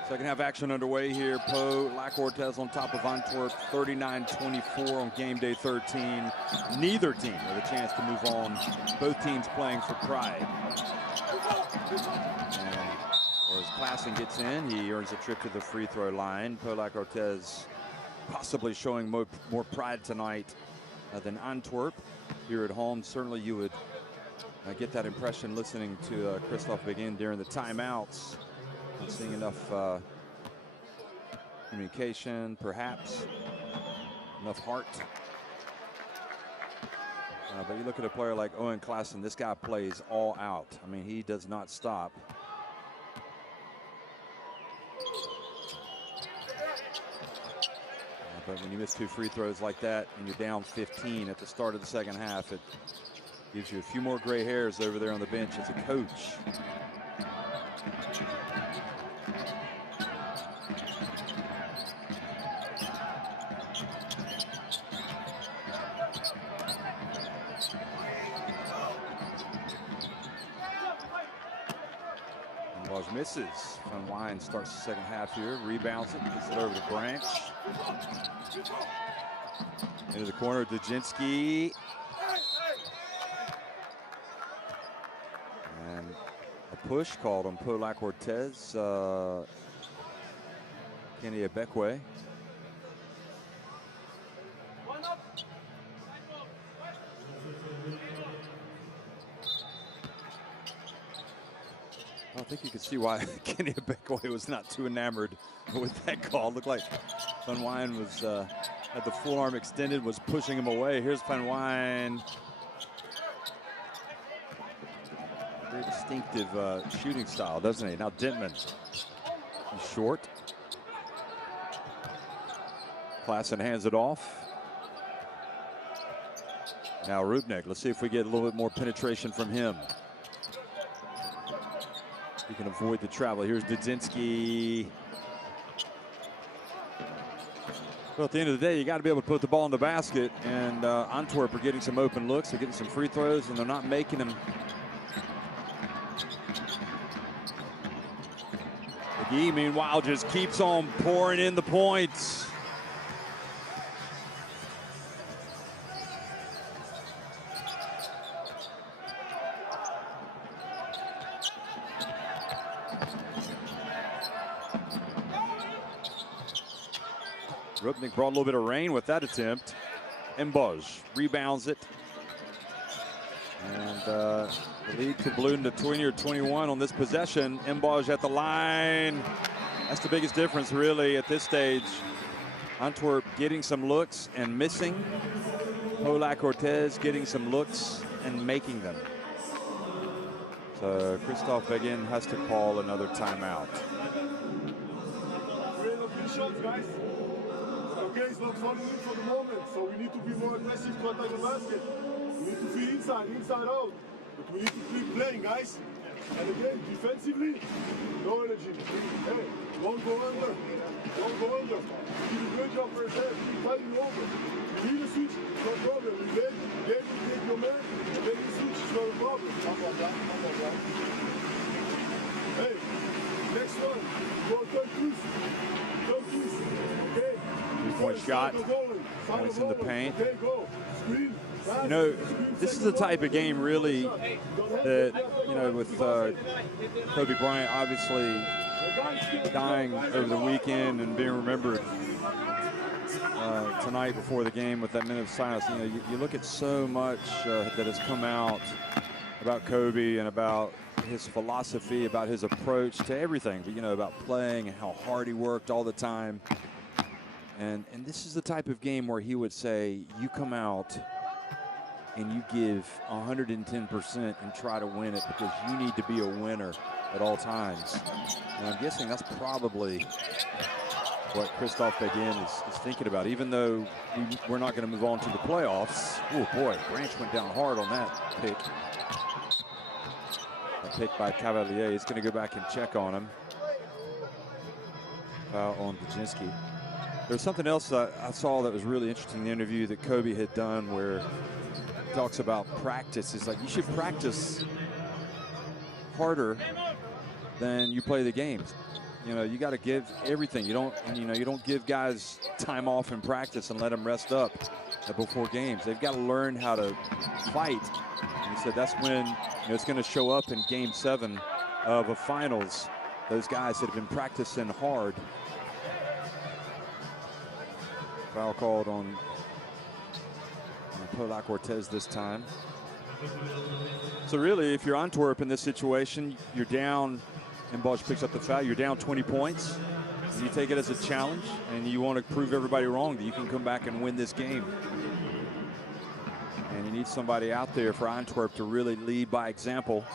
Second half action underway here. Pau LaCortez on top of Antwerp, 39-24 on game day 13. Neither team with a chance to move on. Both teams playing for pride. And as Klassen gets in, he earns a trip to the free throw line. Pau LaCortez possibly showing more pride tonight than Antwerp here at home. Certainly you would get that impression listening to Christophe Begin during the timeouts. Not seeing enough communication, perhaps enough heart. But you look at a player like Owen Klassen, this guy plays all out. I mean, he does not stop. But when you miss 2 free throws like that and you're down 15 at the start of the second half, it gives you a few more gray hairs over there on the bench as a coach. Misses. Van Wijn starts the second half here, rebounds it, gets it over to Branch. Into the corner, Dujinski. And a push called on Pau LaCortez. Kenny Abekwe. think you can see why Kenny Abekwe was not too enamored with that call. Looked like Van Wijn was had the full arm extended, was pushing him away. Here's Van Wijn. Very distinctive shooting style, doesn't he? Now Dentman. He's short. Klassen hands it off. Now Rupnik. Let's see if we get a little bit more penetration from him. He can avoid the travel. Here's Dudzinski. Well, at the end of the day, you got to be able to put the ball in the basket. And Antwerp are getting some open looks. They're getting some free throws, and they're not making them. McGee, meanwhile, just keeps on pouring in the points. Rupnik brought a little bit of rain with that attempt. Mboj rebounds it. And the lead could balloon to 20 or 21 on this possession. Mboj at the line. That's the biggest difference, really, at this stage. Antwerp getting some looks and missing. Polak Cortez getting some looks and making them. So Christophe Begin has to call another timeout. Guys. Okay, it's not falling in for the moment, so we need to be more aggressive to attack the basket. We need to be inside out. But we need to keep playing, guys. And again, defensively, no energy. Hey, don't go under. Don't go under. You did a good job first half. Keep fighting over. You need a switch, no problem. You take your man, and then you switch, it's not a problem. Hey, next one, go turn loose. Okay. Three-point shot. Points in the paint. You know, this is the type of game, really, that, you know, with Kobe Bryant obviously dying over the weekend and being remembered tonight before the game with that minute of silence. You know, you look at so much that has come out about Kobe and about his philosophy, about his approach to everything, but, you know, about playing and how hard he worked all the time. And this is the type of game where he would say, you come out and you give 110% and try to win it because you need to be a winner at all times. And I'm guessing that's probably what Christophe Begin is thinking about, even though we're not going to move on to the playoffs. Oh, boy, Branch went down hard on that pick. A pick by Cavalier. He's going to go back and check on him. Foul on Dudzinski. There's something else I saw that was really interesting in the interview that Kobe had done where he talks about practice. It's like you should practice harder than you play the games. You know, you got to give everything. You don't give guys time off in practice and let them rest up before games. They've got to learn how to fight. And he said that's when, you know, it's going to show up in Game 7 of a finals. Those guys that have been practicing hard. Foul called on Polak Cortez this time. So really, if you're Antwerp in this situation, you're down, and Bosch picks up the foul, you're down 20 points. And you take it as a challenge, and you want to prove everybody wrong that you can come back and win this game. And you need somebody out there for Antwerp to really lead by example.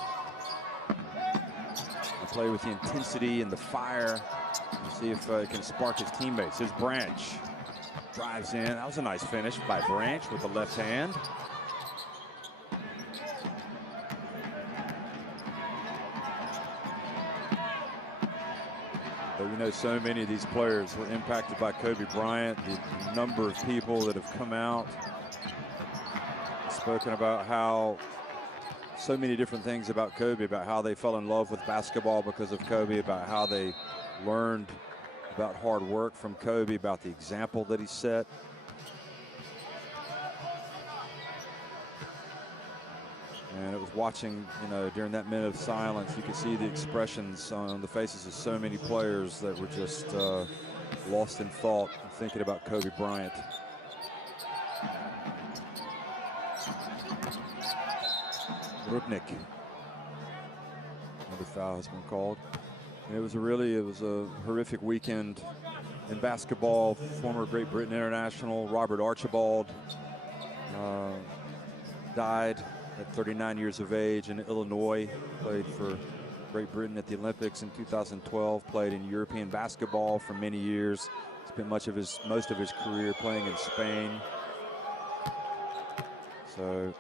To play with the intensity and the fire, and see if it can spark his teammates. Here's Branch. Drives in. That was a nice finish by Branch with the left hand. But we know so many of these players were impacted by Kobe Bryant. The number of people that have come out, spoken about how so many different things about Kobe, about how they fell in love with basketball because of Kobe, about how they learned about hard work from Kobe, about the example that he set. And it was watching, you know, during that minute of silence, you could see the expressions on the faces of so many players that were just lost in thought, thinking about Kobe Bryant. Rupnik. Another foul has been called. And it was a horrific weekend in basketball. Former Great Britain international Robert Archibald died at 39 years of age in Illinois. Played for Great Britain at the Olympics in 2012. Played in European basketball for many years. Spent most of his career playing in Spain. So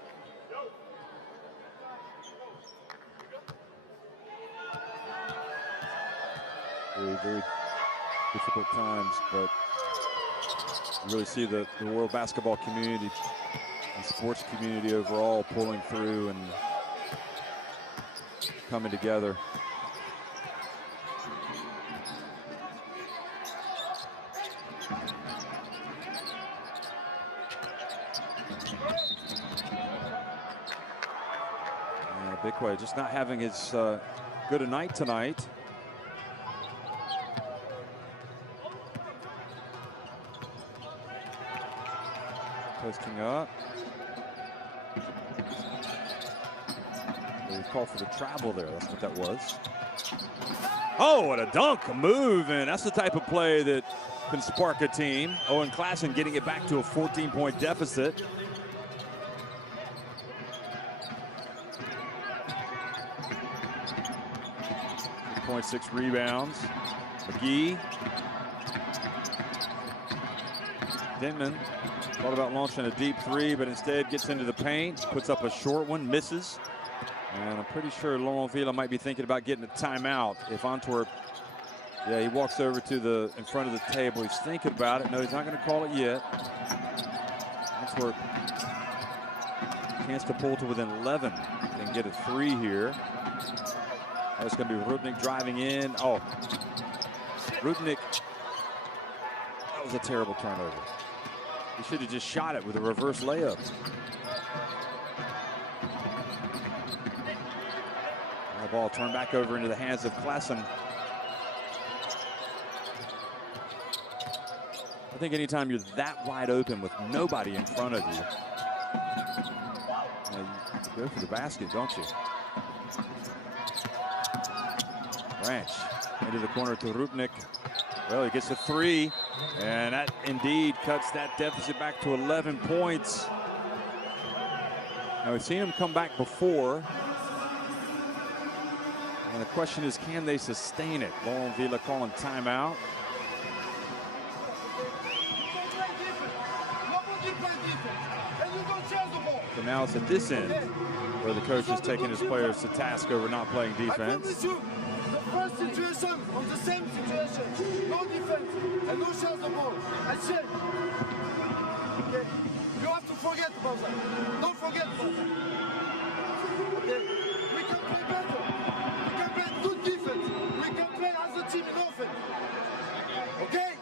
very, very difficult times, but you really see the world basketball community and sports community overall pulling through and coming together. Bickway just not having his good a night tonight. Posting up. They call for the travel there. That's what that was. Oh, what a dunk, a move, and that's the type of play that can spark a team. Owen Klassen getting it back to a 14-point deficit. .6 rebounds. McGee. Denman thought about launching a deep three, but instead gets into the paint, puts up a short one, misses. And I'm pretty sure Laurent Villa might be thinking about getting a timeout. If Antwerp, yeah, he walks over to in front of the table. He's thinking about it. No, he's not going to call it yet. Antwerp, chance to pull to within 11 and get a three here. That's going to be Rudnick driving in. Oh, Rudnick, that was a terrible turnover. He should have just shot it with a reverse layup. The ball turned back over into the hands of Klassen. I think anytime you're that wide open with nobody in front of you, you go for the basket, don't you? Branch into the corner to Rudnick. Well, he gets a three, and that indeed cuts that deficit back to 11 points. Now, we've seen him come back before. And the question is, can they sustain it? Laurent Villa calling timeout. So now it's at this end where the coach is taking his players to task over not playing defense. First situation on the same situation. No defense and no chance the ball. I said, okay, you have to forget about that. Don't forget about that. Okay, we can play better. We can play good defense. We can play as a team in offense. Okay?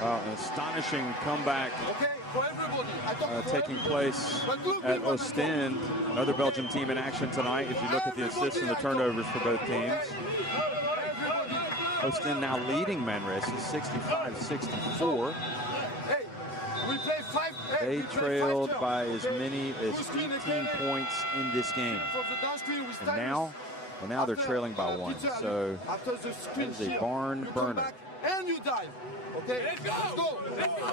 An astonishing comeback for everybody. Taking place at Ostend, another Belgium team in action tonight. If you look at the assists and the turnovers for both teams, Ostend now leading Manresa 65-64. They trailed by as many as 18 points in this game, and now they're trailing by one. So that is a barn burner. And you dive. Okay, let's go. Let's go.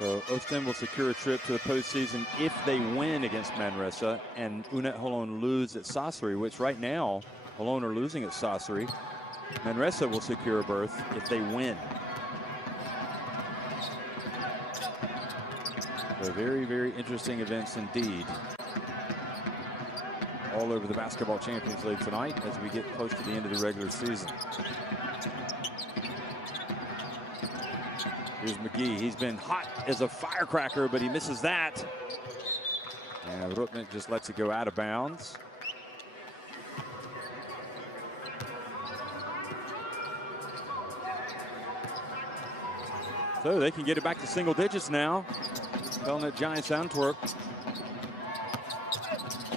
So Ostend will secure a trip to the postseason if they win against Manresa and Unet Holon lose at Sassari, which right now Holon are losing at Sassari. Manresa will secure a berth if they win. So very, very interesting events indeed. All over the Basketball Champions League tonight as we get close to the end of the regular season. Here's McGee. He's been hot as a firecracker, but he misses that. And Rudnick just lets it go out of bounds. So they can get it back to single digits now. Pelnet Giants Antwerp.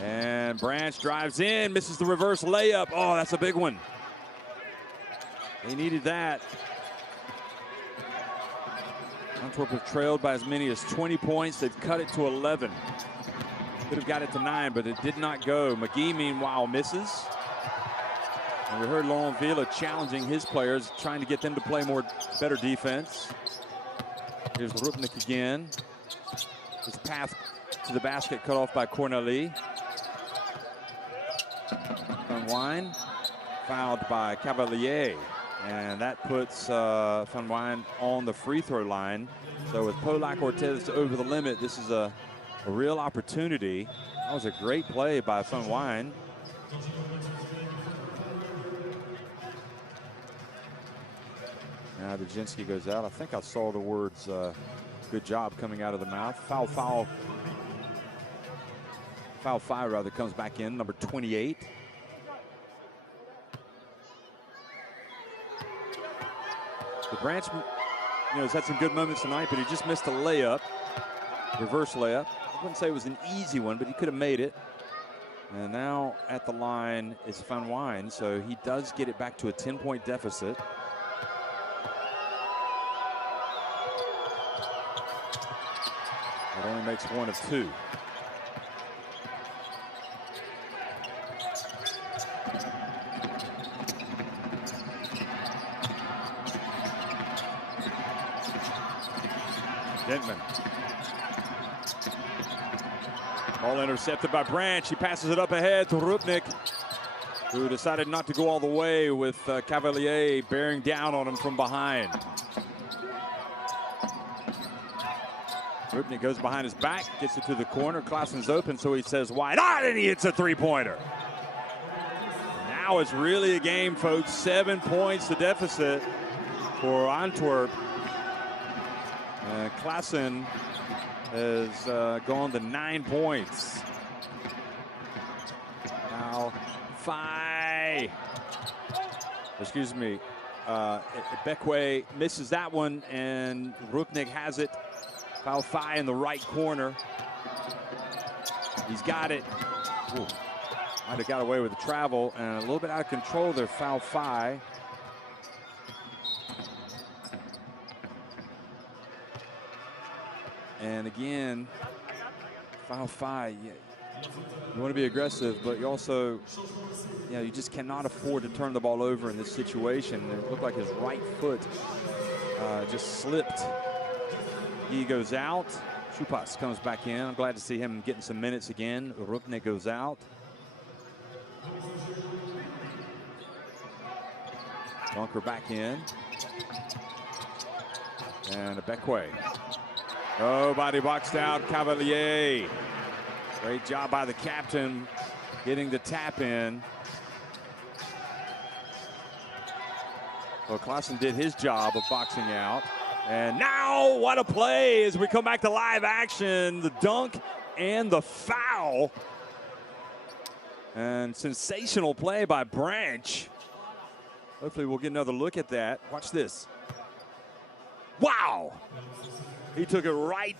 And Branch drives in, misses the reverse layup. Oh, that's a big one. They needed that. Antwerp have trailed by as many as 20 points. They've cut it to 11. Could have got it to 9, but it did not go. McGee, meanwhile, misses. And we heard Laurent Villa challenging his players, trying to get them to play better defense. Here's Rupnik again. His path to the basket cut off by Corneli. Van Wijn fouled by Cavalier. And that puts Van Wijn on the free throw line. So with Polak Ortez over the limit, this is a real opportunity. That was a great play by Van Wijn. Now Dujinski goes out. I think I saw the words good job coming out of the mouth. Foul five rather comes back in, number 28. The Branch, has had some good moments tonight, but he just missed a layup, reverse layup. I wouldn't say it was an easy one, but he could have made it. And now at the line is Van Wijn, so he does get it back to a 10-point deficit. It only makes one of two. Dentman. Ball intercepted by Branch. He passes it up ahead to Rupnik, who decided not to go all the way with Cavalier bearing down on him from behind. Rupnik goes behind his back, gets it to the corner. Claessen's open, so he says wide on, and he hits a three-pointer. Now it's really a game, folks. 7 points the deficit for Antwerp. Claessen has gone to 9 points. Now, Bekwe misses that one, and Rupnik has it. Foul Fai in the right corner. He's got it. Ooh. Might have got away with the travel, and a little bit out of control there, Foul Fai. And again, Foul Fai, you want to be aggressive, but you also, you just cannot afford to turn the ball over in this situation. It looked like his right foot just slipped. He goes out. Chupas comes back in. I'm glad to see him getting some minutes again. Rupnik goes out. Bunker back in. And a Bekwe. Nobody boxed out Cavalier. Great job by the captain getting the tap in. Well, Claessen did his job of boxing out. And now what a play as we come back to live action. The dunk and the foul. And sensational play by Branch. Hopefully we'll get another look at that. Watch this. Wow. He took it right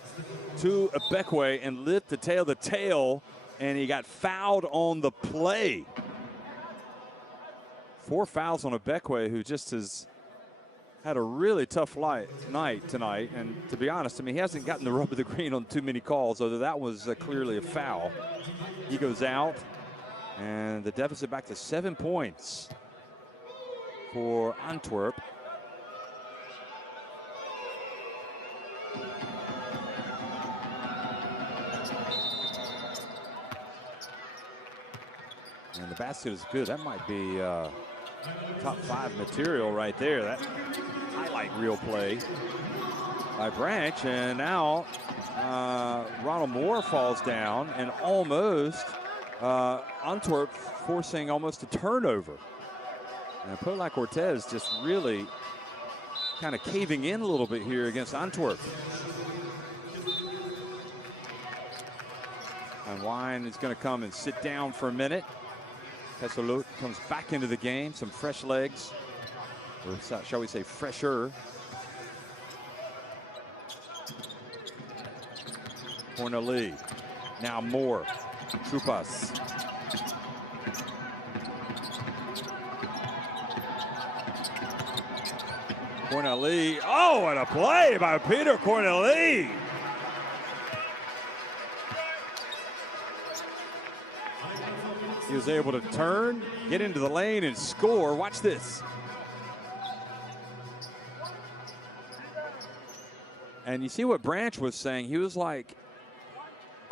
to Bekwe and lit the tail, and he got fouled on the play. 4 fouls on Bekwe, who just has had a really tough night tonight. And to be honest, he hasn't gotten the rub of the green on too many calls, although that was clearly a foul. He goes out, and the deficit back to 7 points for Antwerp. And the basket is good. That might be top 5 material right there. That highlight reel play by Branch. And now Ronald Moore falls down, and almost Antwerp forcing almost a turnover. And Polak Ortez just really kind of caving in a little bit here against Antwerp. And Wijn is going to come and sit down for a minute. Pessolot comes back into the game, some fresh legs, or shall we say fresher. Corneli, now Moore, Chupas. Corneli. Oh, what a play by Peter Corneli. He was able to turn, get into the lane, and score. Watch this. And you see what Branch was saying. He was like,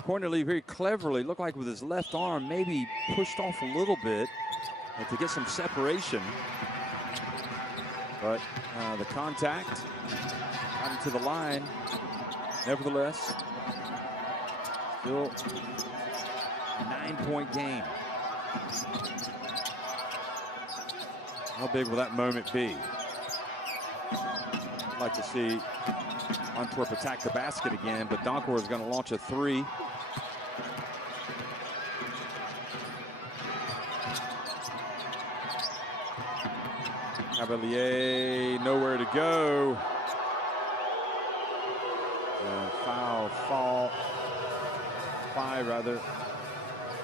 Corneli very cleverly, looked like with his left arm, maybe pushed off a little bit to get some separation. But the contact got into the line. Nevertheless, still a 9-point game. How big will that moment be? I'd like to see Antwerp attack the basket again, but Donkor is going to launch a three. Cavalier nowhere to go. Foul. Five rather.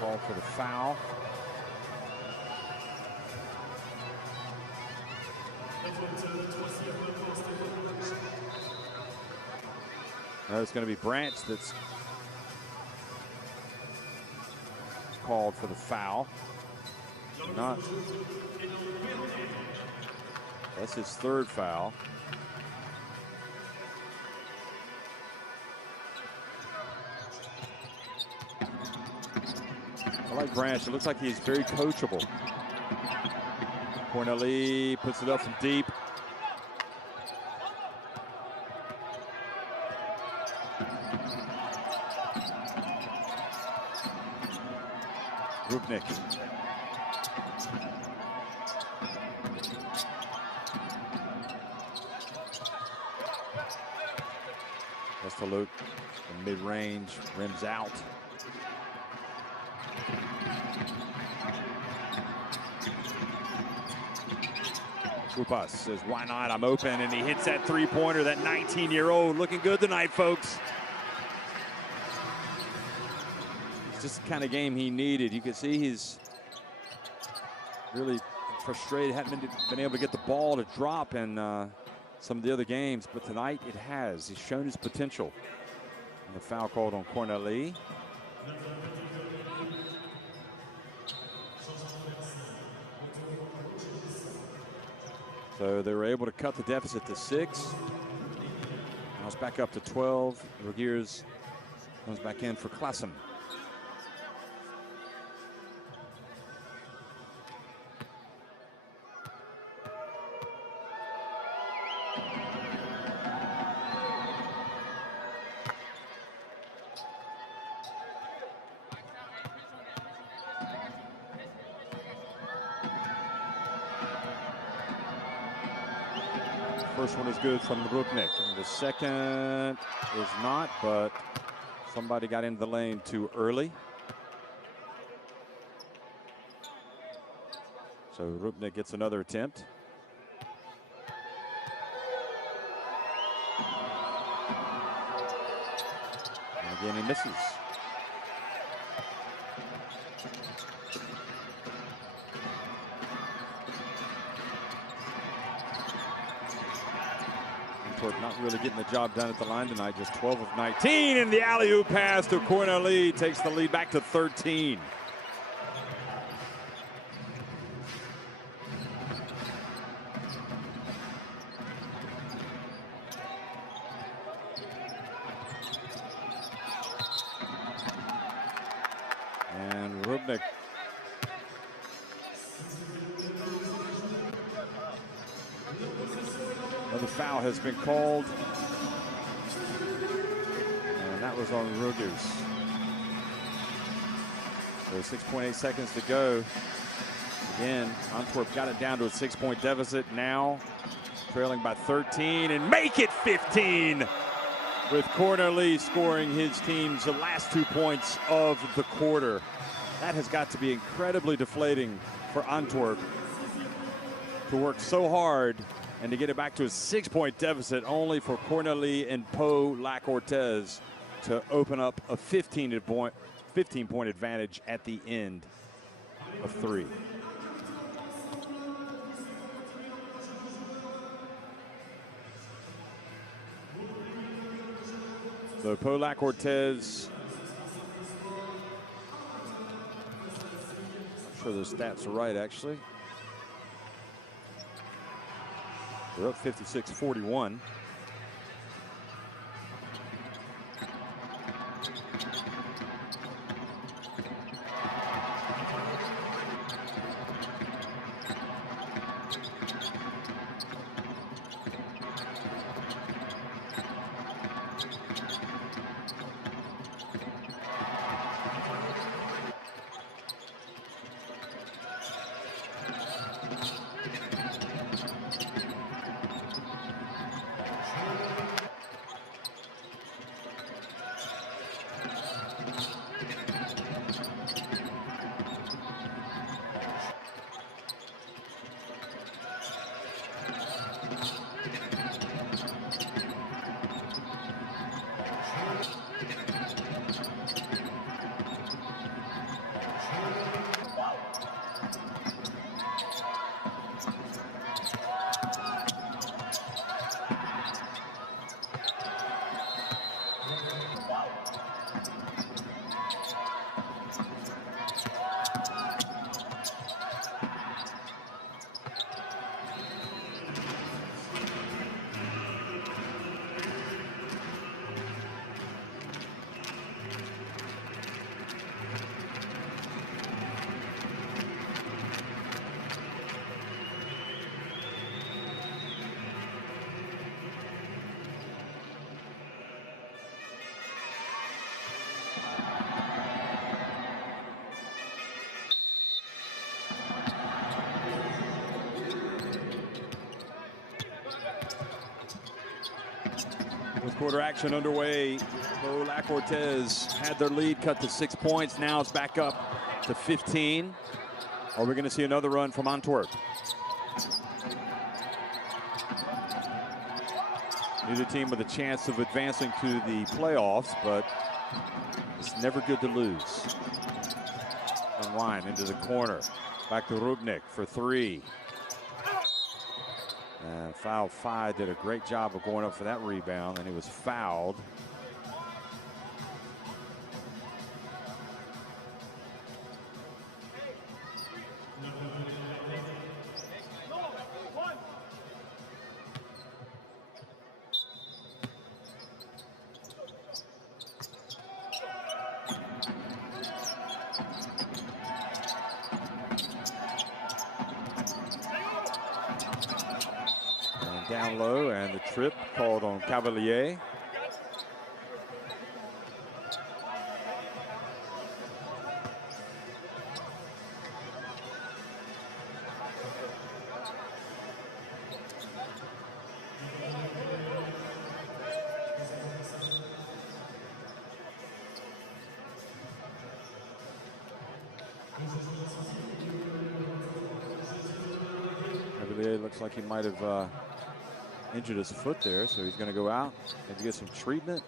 Call for the foul. Now it's going to be Branch that's called for the foul. Not. That's his third foul. I like Branch. It looks like he's very coachable. Corneli puts it up from deep. Rubnik. Vestolut from mid-range, rims out. Chupas says, why not? I'm open, and he hits that three-pointer. That 19-year-old looking good tonight, folks. It's just the kind of game he needed. You can see he's really frustrated, hadn't been able to get the ball to drop in some of the other games, but tonight it has. He's shown his potential. And the foul called on Corneli. So they were able to cut the deficit to 6. Now it's back up to 12. Rogiers comes back in for Klassen. First one is good from Rubnik. And the second is not, but somebody got into the lane too early. So Rubnik gets another attempt. And again, he misses. Not really getting the job done at the line tonight, just 12 of 19, and the alley-oop pass to Corneli takes the lead back to 13. And Rubnik another foul has been called, and that was on Rogers. So 6.8 seconds to go. Again, Antwerp got it down to a 6-point deficit, now trailing by 13, and make it 15 with Corneli scoring his team's last 2 points of the quarter. That has got to be incredibly deflating for Antwerp to work so hard and to get it back to a 6-point deficit, only for Corneli and Pau Lac-Orthez to open up a 15-point 15-point advantage at the end of 3. So Polak Cortez, I'm sure the stats are right actually. They're up 56-41. With quarter action underway, Polak Cortez had their lead cut to 6 points. Now it's back up to 15. Are we going to see another run from Antwerp? Neither team with a chance of advancing to the playoffs, but it's never good to lose. Unwind into the corner. Back to Rubnik for 3. And Foul 5 did a great job of going up for that rebound, and he was fouled. Down low, and the trip called on Cavalier. Cavalier looks like he might have injured his foot there, so he's going to go out and get some treatment.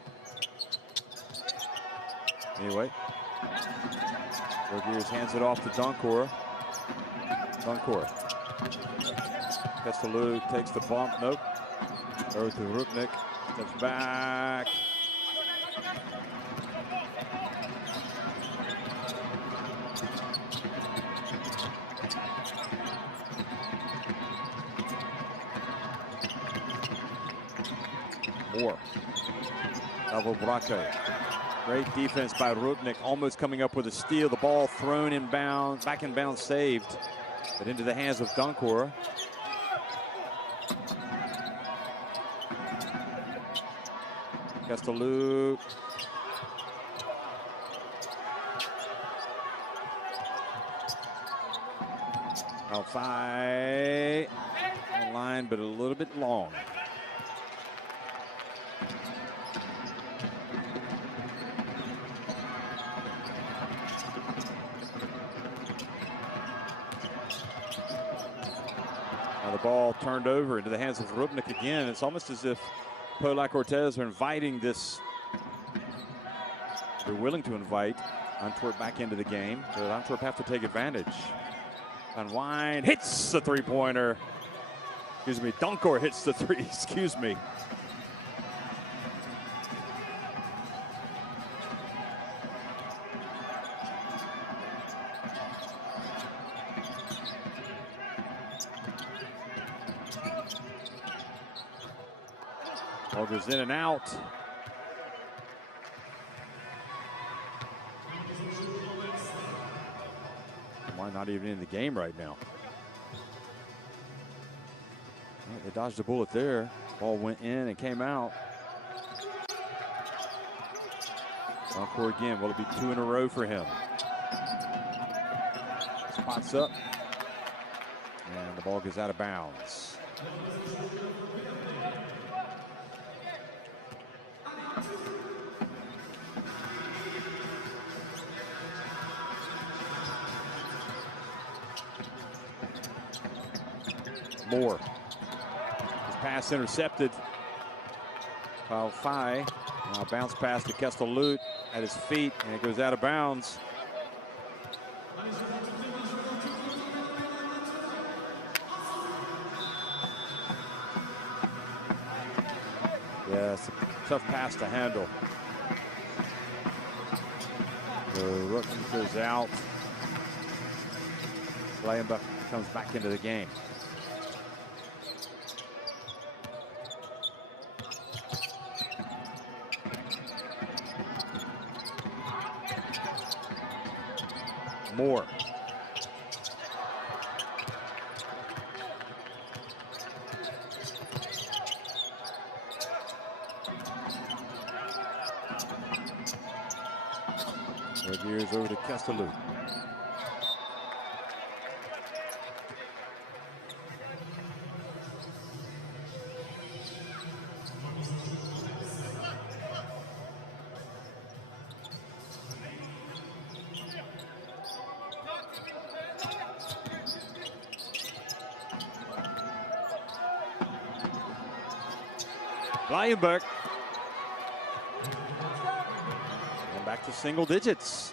Anyway, Rogiers hands it off to Doncor. Doncor. Castellou takes the bump. Nope. Over to Rubnik. Steps back. Moore. Double Braque. Great defense by Rubnik, almost coming up with a steal. The ball thrown in bounds, back in bounds, saved, but into the hands of Doncor. Castellou. Foul 5. On line, but a little bit long. Ball turned over into the hands of Rubnik again. It's almost as if Polak Cortez are inviting this. They're willing to invite Antwerp back into the game. But Antwerp have to take advantage. Unwind, hits the three-pointer. Excuse me, Donkor hits the three, excuse me. Ball goes in and out. Why not even in the game right now? Well, they dodged a bullet there. Ball went in and came out. Donkor again. Will it be 2 in a row for him? Spots up. And the ball goes out of bounds. Moore. His pass intercepted. Foul Fai. Now bounce pass to Kestelute at his feet, and it goes out of bounds. Yes, tough pass to handle. The Rook goes out. Bleienbach comes back into the game. Moore. Years over to Kestelute. Bleienbach. And back to single digits.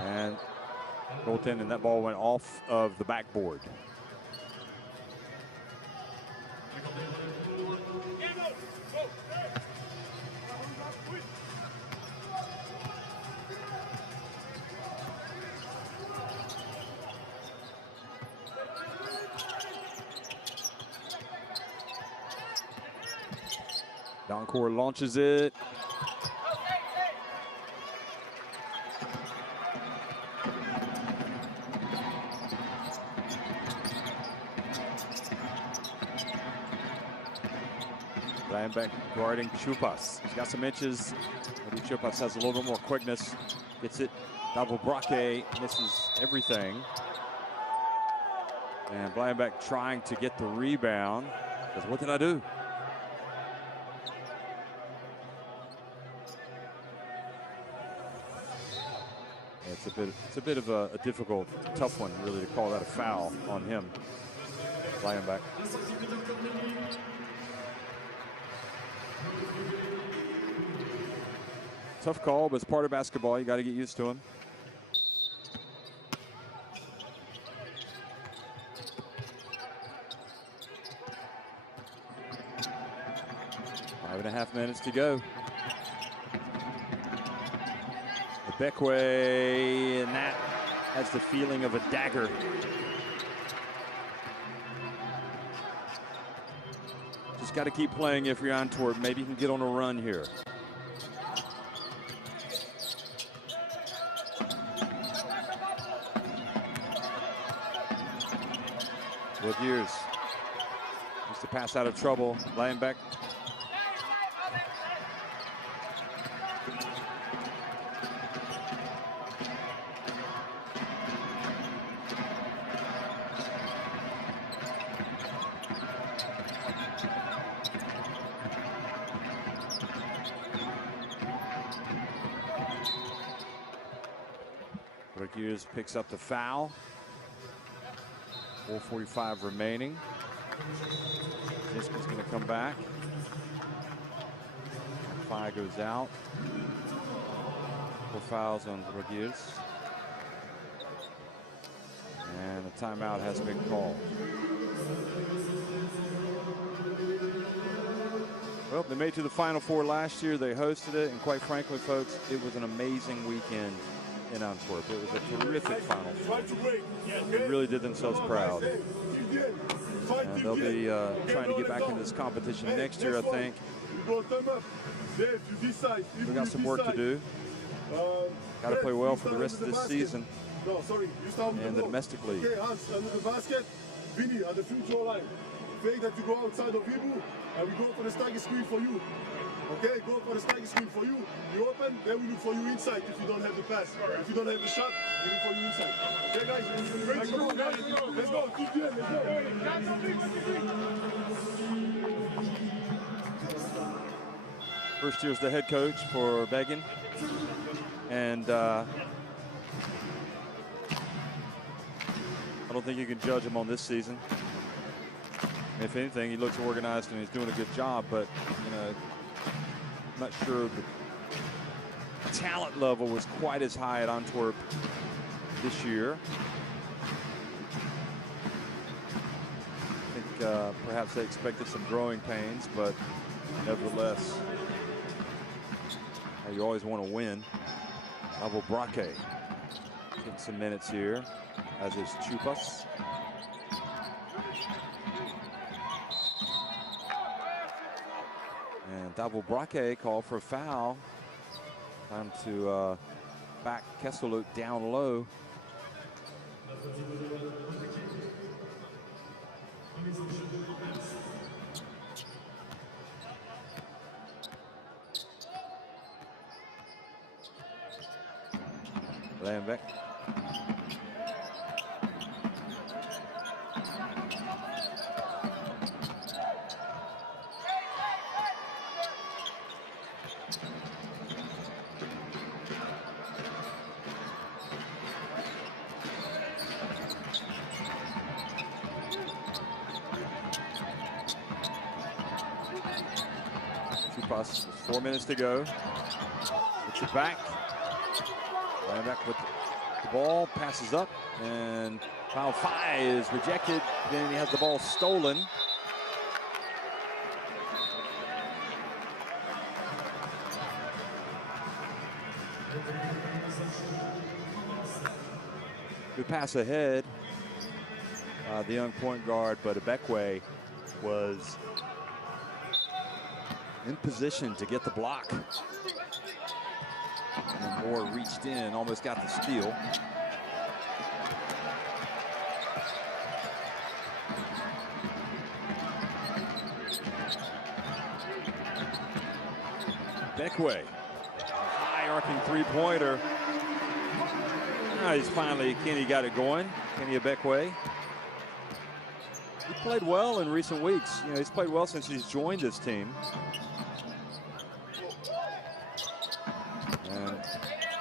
And goaltending, and that ball went off of the backboard. Donkor launches it. Bleienbach guarding Chupas. He's got some inches. Maybe Chupas has a little bit more quickness. Gets it. Double Braque misses everything. And Bleienbach trying to get the rebound. Says, what did I do? It's a bit of a difficult, tough one, really, to call that a foul on him. Bleienbach. Tough call, but it's part of basketball. You got to get used to him. Five and a half minutes to go. Beckway, and that has the feeling of a dagger. Just got to keep playing if you're Antwerp. Maybe you can get on a run here. Years. Used to pass out of trouble. Bleienbach. Hughes picks up the foul. 4:45 remaining. Ziska's going to come back. Fai goes out. 4 fouls on Rodriguez. And a timeout has been called. Well, they made it to the Final Four last year. They hosted it, and quite frankly, folks, it was an amazing weekend in Antwerp. It was a terrific Final Four. They really did themselves proud. And they'll be trying to get back into this competition next year, I think. We got some work to do. Got to play well for the rest of this season in the domestic league. Okay, Hans, under the basket. Vinny, at the free throw line. Fake that you go outside of Ibu, and we go for the stagger screen for you. Okay, go for the stagger screen for you. You open, then we look for you inside if you don't have the pass. If you don't have the shot, we look for you inside. Okay, guys? Let's go, guys. Let's go. Keep going. Let's go. First year as the head coach for Begin. And I don't think you can judge him on this season. If anything, he looks organized and he's doing a good job, but you know, I'm not sure the talent level was quite as high at Antwerp this year. I think perhaps they expected some growing pains, but nevertheless, you always want to win. Pavel Braque getting some minutes here, as is Chupas. And Pavel Braque called for a foul. Time to back Kesseluk down low. Lambeck. Chupas, 4 minutes to go. Gets it back. Lambeck with the ball, passes up, and foul 5 is rejected. Then he has the ball stolen. Good pass ahead. The young point guard, but Ibekwe was in position to get the block. And Moore reached in, almost got the steal. Ibekwe, high arcing three-pointer. He's finally, Kenny got it going. Kenny Ibekwe. He played well in recent weeks. You know, he's played well since he's joined this team. And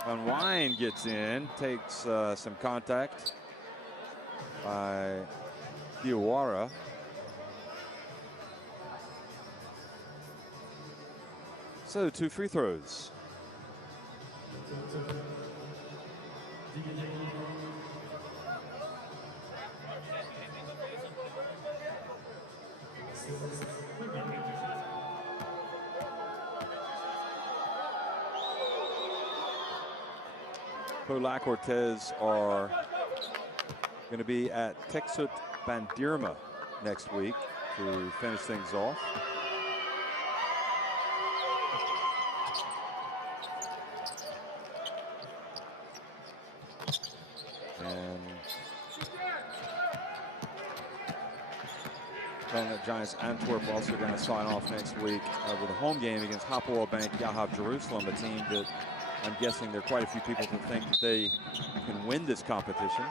Van Wine gets in, takes some contact by Diawara. So 2 free throws. Polak Ortez are going to be at Texut Bandirma next week to finish things off. And Giants Antwerp also going to sign off next week with a home game against Hapoel Bank Yahav Jerusalem, a team that I'm guessing there are quite a few people who think that they can win this competition.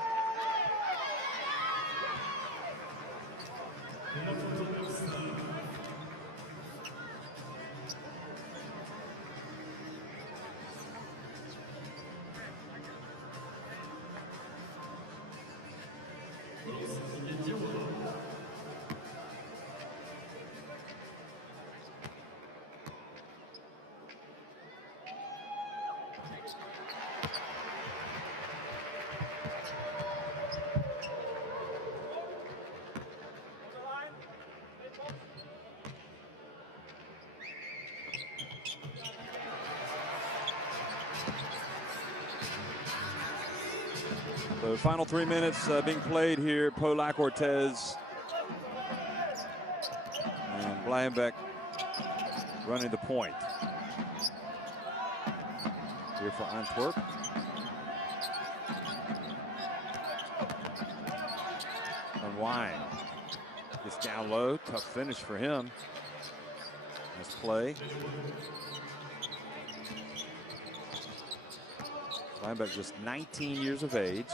So final 3 minutes being played here. Polak Ortez and Blijenbeck running the point. Here for Antwerp. Unwind. Gets down low. Tough finish for him. Nice play. Blijenbeck just 19 years of age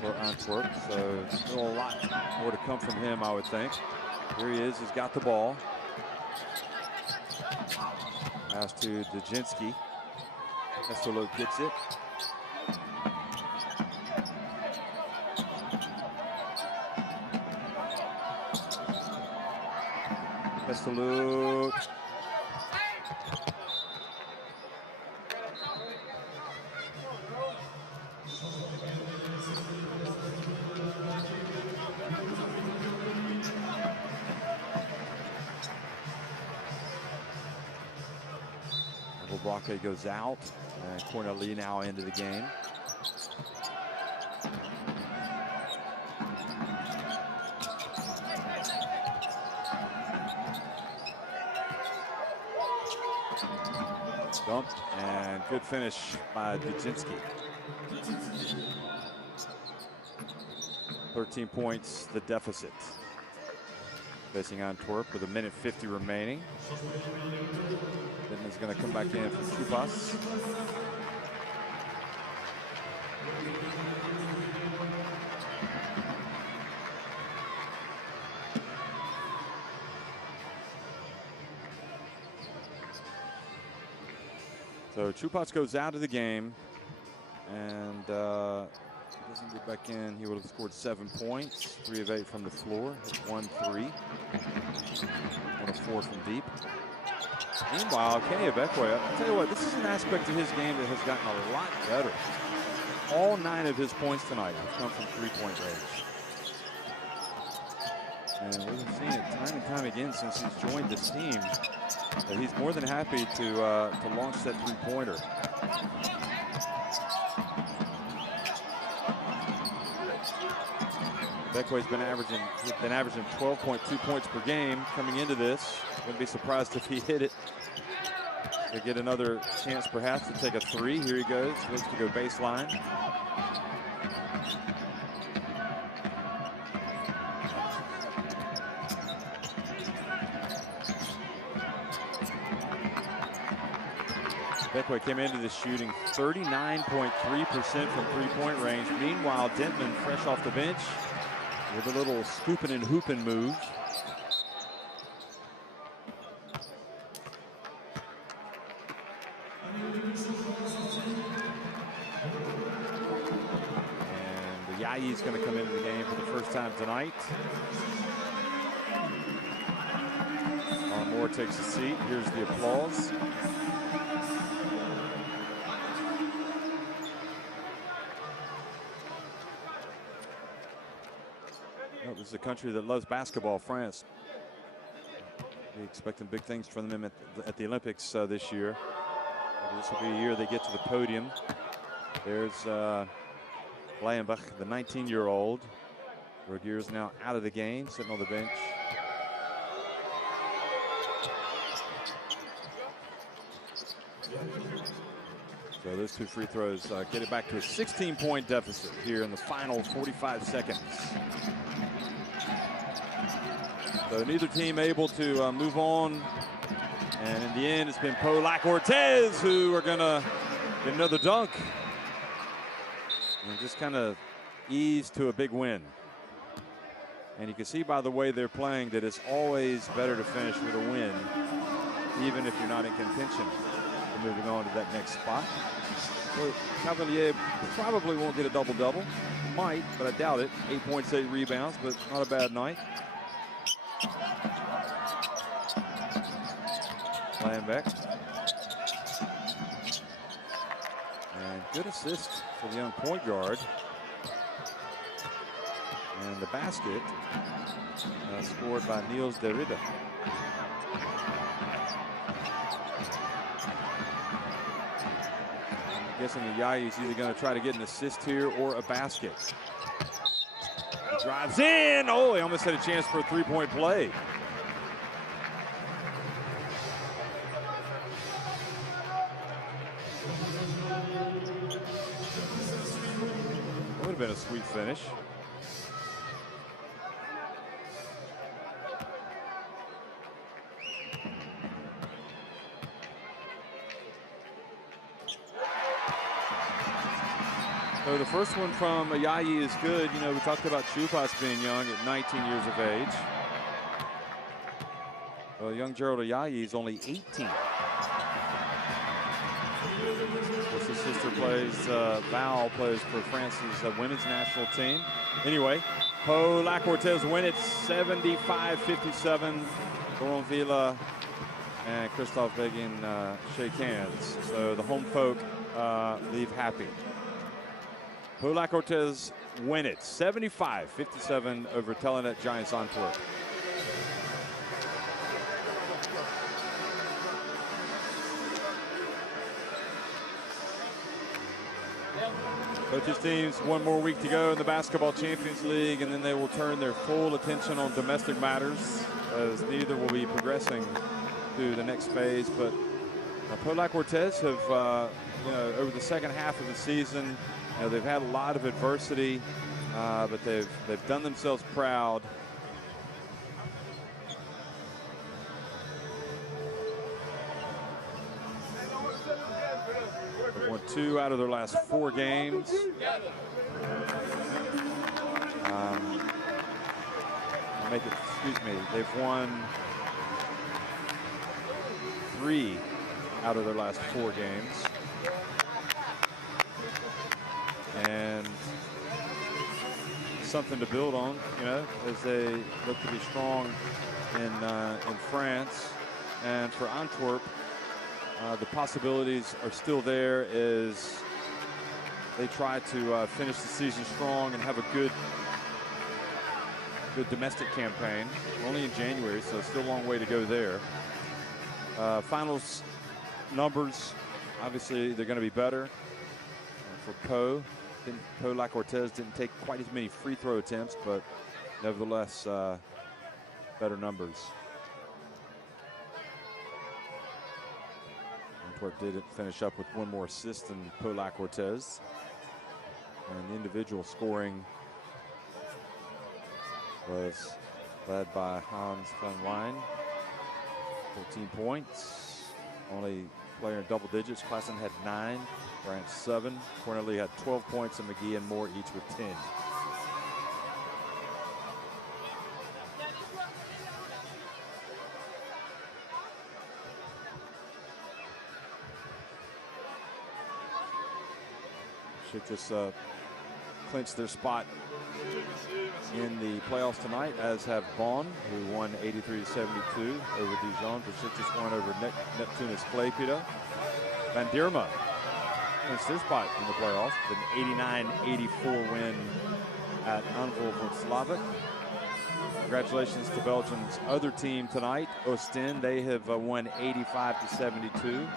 for Antwerp, so still a lot more to come from him, I would think. Here he is, he's got the ball. Pass to Dajinski. Pestalozzi gets it. Pestalozzi. Braque goes out, and Corneli now into the game. Dump, and good finish by Dajinski. 13 points, the deficit. Facing Antwerp with 1:50 remaining. Then is going to come back in for Chupas. So Chupas goes out of the game, and he doesn't get back in. He would have scored 7 points, 3 of 8 from the floor, 1-3, 1 of 4 from deep. Meanwhile, Kenny Ibekwe, I'll tell you what, this is an aspect of his game that has gotten a lot better. All 9 of his points tonight have come from three-point range. And we've seen it time and time again since he's joined this team that he's more than happy to launch that three-pointer. Ibekwe's been averaging 12.2 points per game coming into this. Wouldn't be surprised if he hit it. To get another chance perhaps to take a 3. Here he goes, looks to go baseline. Ibekwe came into the shooting 39.3% from three-point range. Meanwhile, Dentman fresh off the bench with a little scooping and hooping move. He's going to come into the game for the first time tonight. Moore takes a seat. Here's the applause. Well, this is a country that loves basketball, France. We're expecting big things from them at the Olympics this year. This will be a year they get to the podium. There's Blijenbeck, the 19-year-old. Rogier is now out of the game, sitting on the bench. So those 2 free throws get it back to a 16-point deficit here in the final 45 seconds. So neither team able to move on. And in the end, it's been Polak Ortez who are going to get another dunk. And just kind of ease to a big win. And you can see by the way they're playing that it's always better to finish with a win, even if you're not in contention for moving on to that next spot. Well, Cavalier probably won't get a double-double. Might, but I doubt it. 8 points, 8 rebounds, but not a bad night. Blijenbeck. And good assist for the young point guard. And the basket scored by Niels Derrida. I'm guessing Ayayi is either going to try to get an assist here or a basket. He drives in. Oh, he almost had a chance for a three-point play. Would have been a sweet finish. So the first one from Ayayi is good. You know, we talked about Chupas being young at 19 years of age. Well, young Gerald Ayayi is only 18. His sister plays, Val plays for France's women's national team. Anyway, Pau Lac-Cortez win it 75-57. Laurent Villa and Christophe Begin shake hands. So the home folk leave happy. Pau Lac-Cortez win it 75-57 over Telenet Giants Antwerp. Both these teams, one more week to go in the Basketball Champions League, and then they will turn their full attention on domestic matters, as neither will be progressing to the next phase. But Pau Lac-Cortez have, you know, over the second half of the season, you know, they've had a lot of adversity, but they've done themselves proud. They've won 2 out of their last 4 games. They've won 3 out of their last 4 games. And something to build on, you know, as they look to be strong in France. And for Antwerp, the possibilities are still there as they try to finish the season strong and have a good domestic campaign. We're only in January, so still a long way to go there. Finals numbers, obviously they're going to be better. For Pau Lac-Cortez didn't take quite as many free throw attempts, but nevertheless better numbers. Antwerp did finish up with 1 more assist than Pau Lac-Cortez. And the individual scoring was led by Hans van Wijn, 14 points. Only player in double digits. Klassen had 9, Branch 7. Corneli had 12 points, and McGee and Moore each with 10. Should just clinch their spot in the playoffs tonight, as have Bonn, who won 83-72 over Dijon. Besiktas won over Neptunus Klaipėda. Van Dierma clinched their spot in the playoffs with an 89-84 win at Anvil Slavik. Congratulations to Belgium's other team tonight, Ostend. They have won 85-72.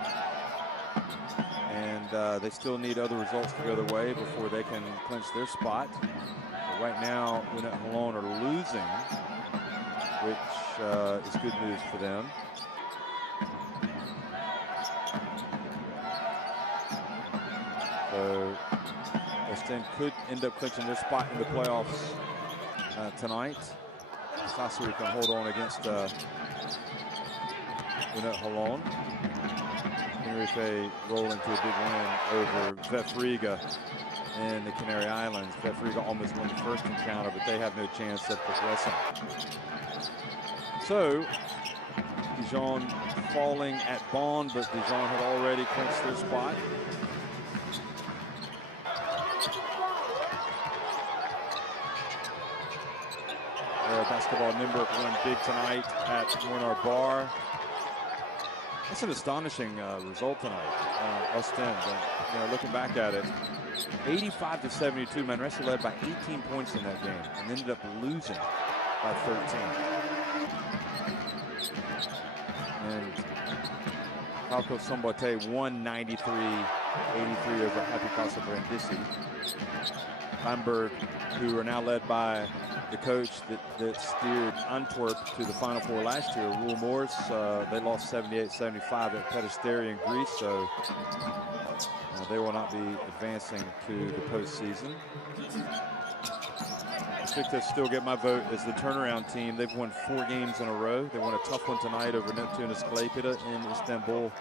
And they still need other results to go their way before they can clinch their spot. But right now, Unet Holon are losing, which is good news for them. So Ostend could end up clinching their spot in the playoffs tonight. Sassari can hold on against Unet Holon. Tenerife roll into a big win over VF Riga in the Canary Islands. VF Riga almost won the first encounter, but they have no chance of progressing. So Dijon falling at Bonn, but Dijon had already clinched their spot. Basketball Nymburk won big tonight at Mornar Bar. That's an astonishing result tonight. Ostend, you know, looking back at it, 85-72. Manresa led by 18 points in that game and ended up losing by 13. And Falco Sombote won 93 83 over Happy Casa Brindisi. Bamberg, who are now led by the coach that steered Antwerp to the Final Four last year, Roel Moors. They lost 78-75 at Peristeri in Greece, so they will not be advancing to the postseason. Besiktas still get my vote as the turnaround team. They've won 4 games in a row. They won a tough one tonight over Neptunus Klaipeda in Istanbul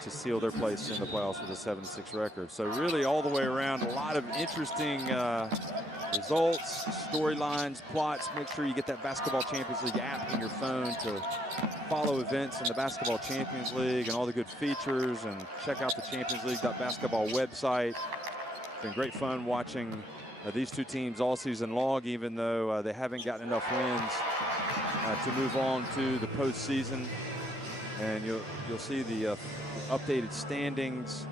to seal their place in the playoffs with a 7-6 record. So really all the way around, a lot of interesting results, storylines, plots. Make sure you get that Basketball Champions League app in your phone to follow events in the Basketball Champions League and all the good features, and check out the Champions League.basketball website. It's been great fun watching these two teams all season long, even though they haven't gotten enough wins to move on to the postseason. And you'll see the updated standings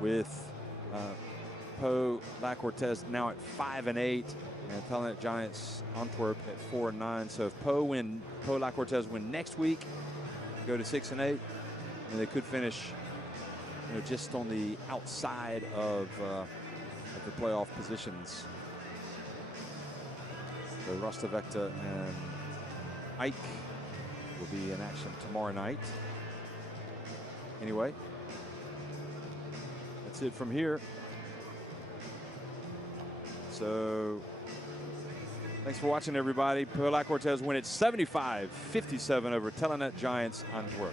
with Po La Cortez now at 5-8, and Telenet Giants Antwerp at 4-9. So if Po La Cortez win next week, go to 6-8, and they could finish, just on the outside of the playoff positions. So Rostavecta and Ike will be in action tomorrow night. Anyway, that's it from here. So thanks for watching, everybody. Po La Cortez win at 75-57 over Telenet Giants Antwerp.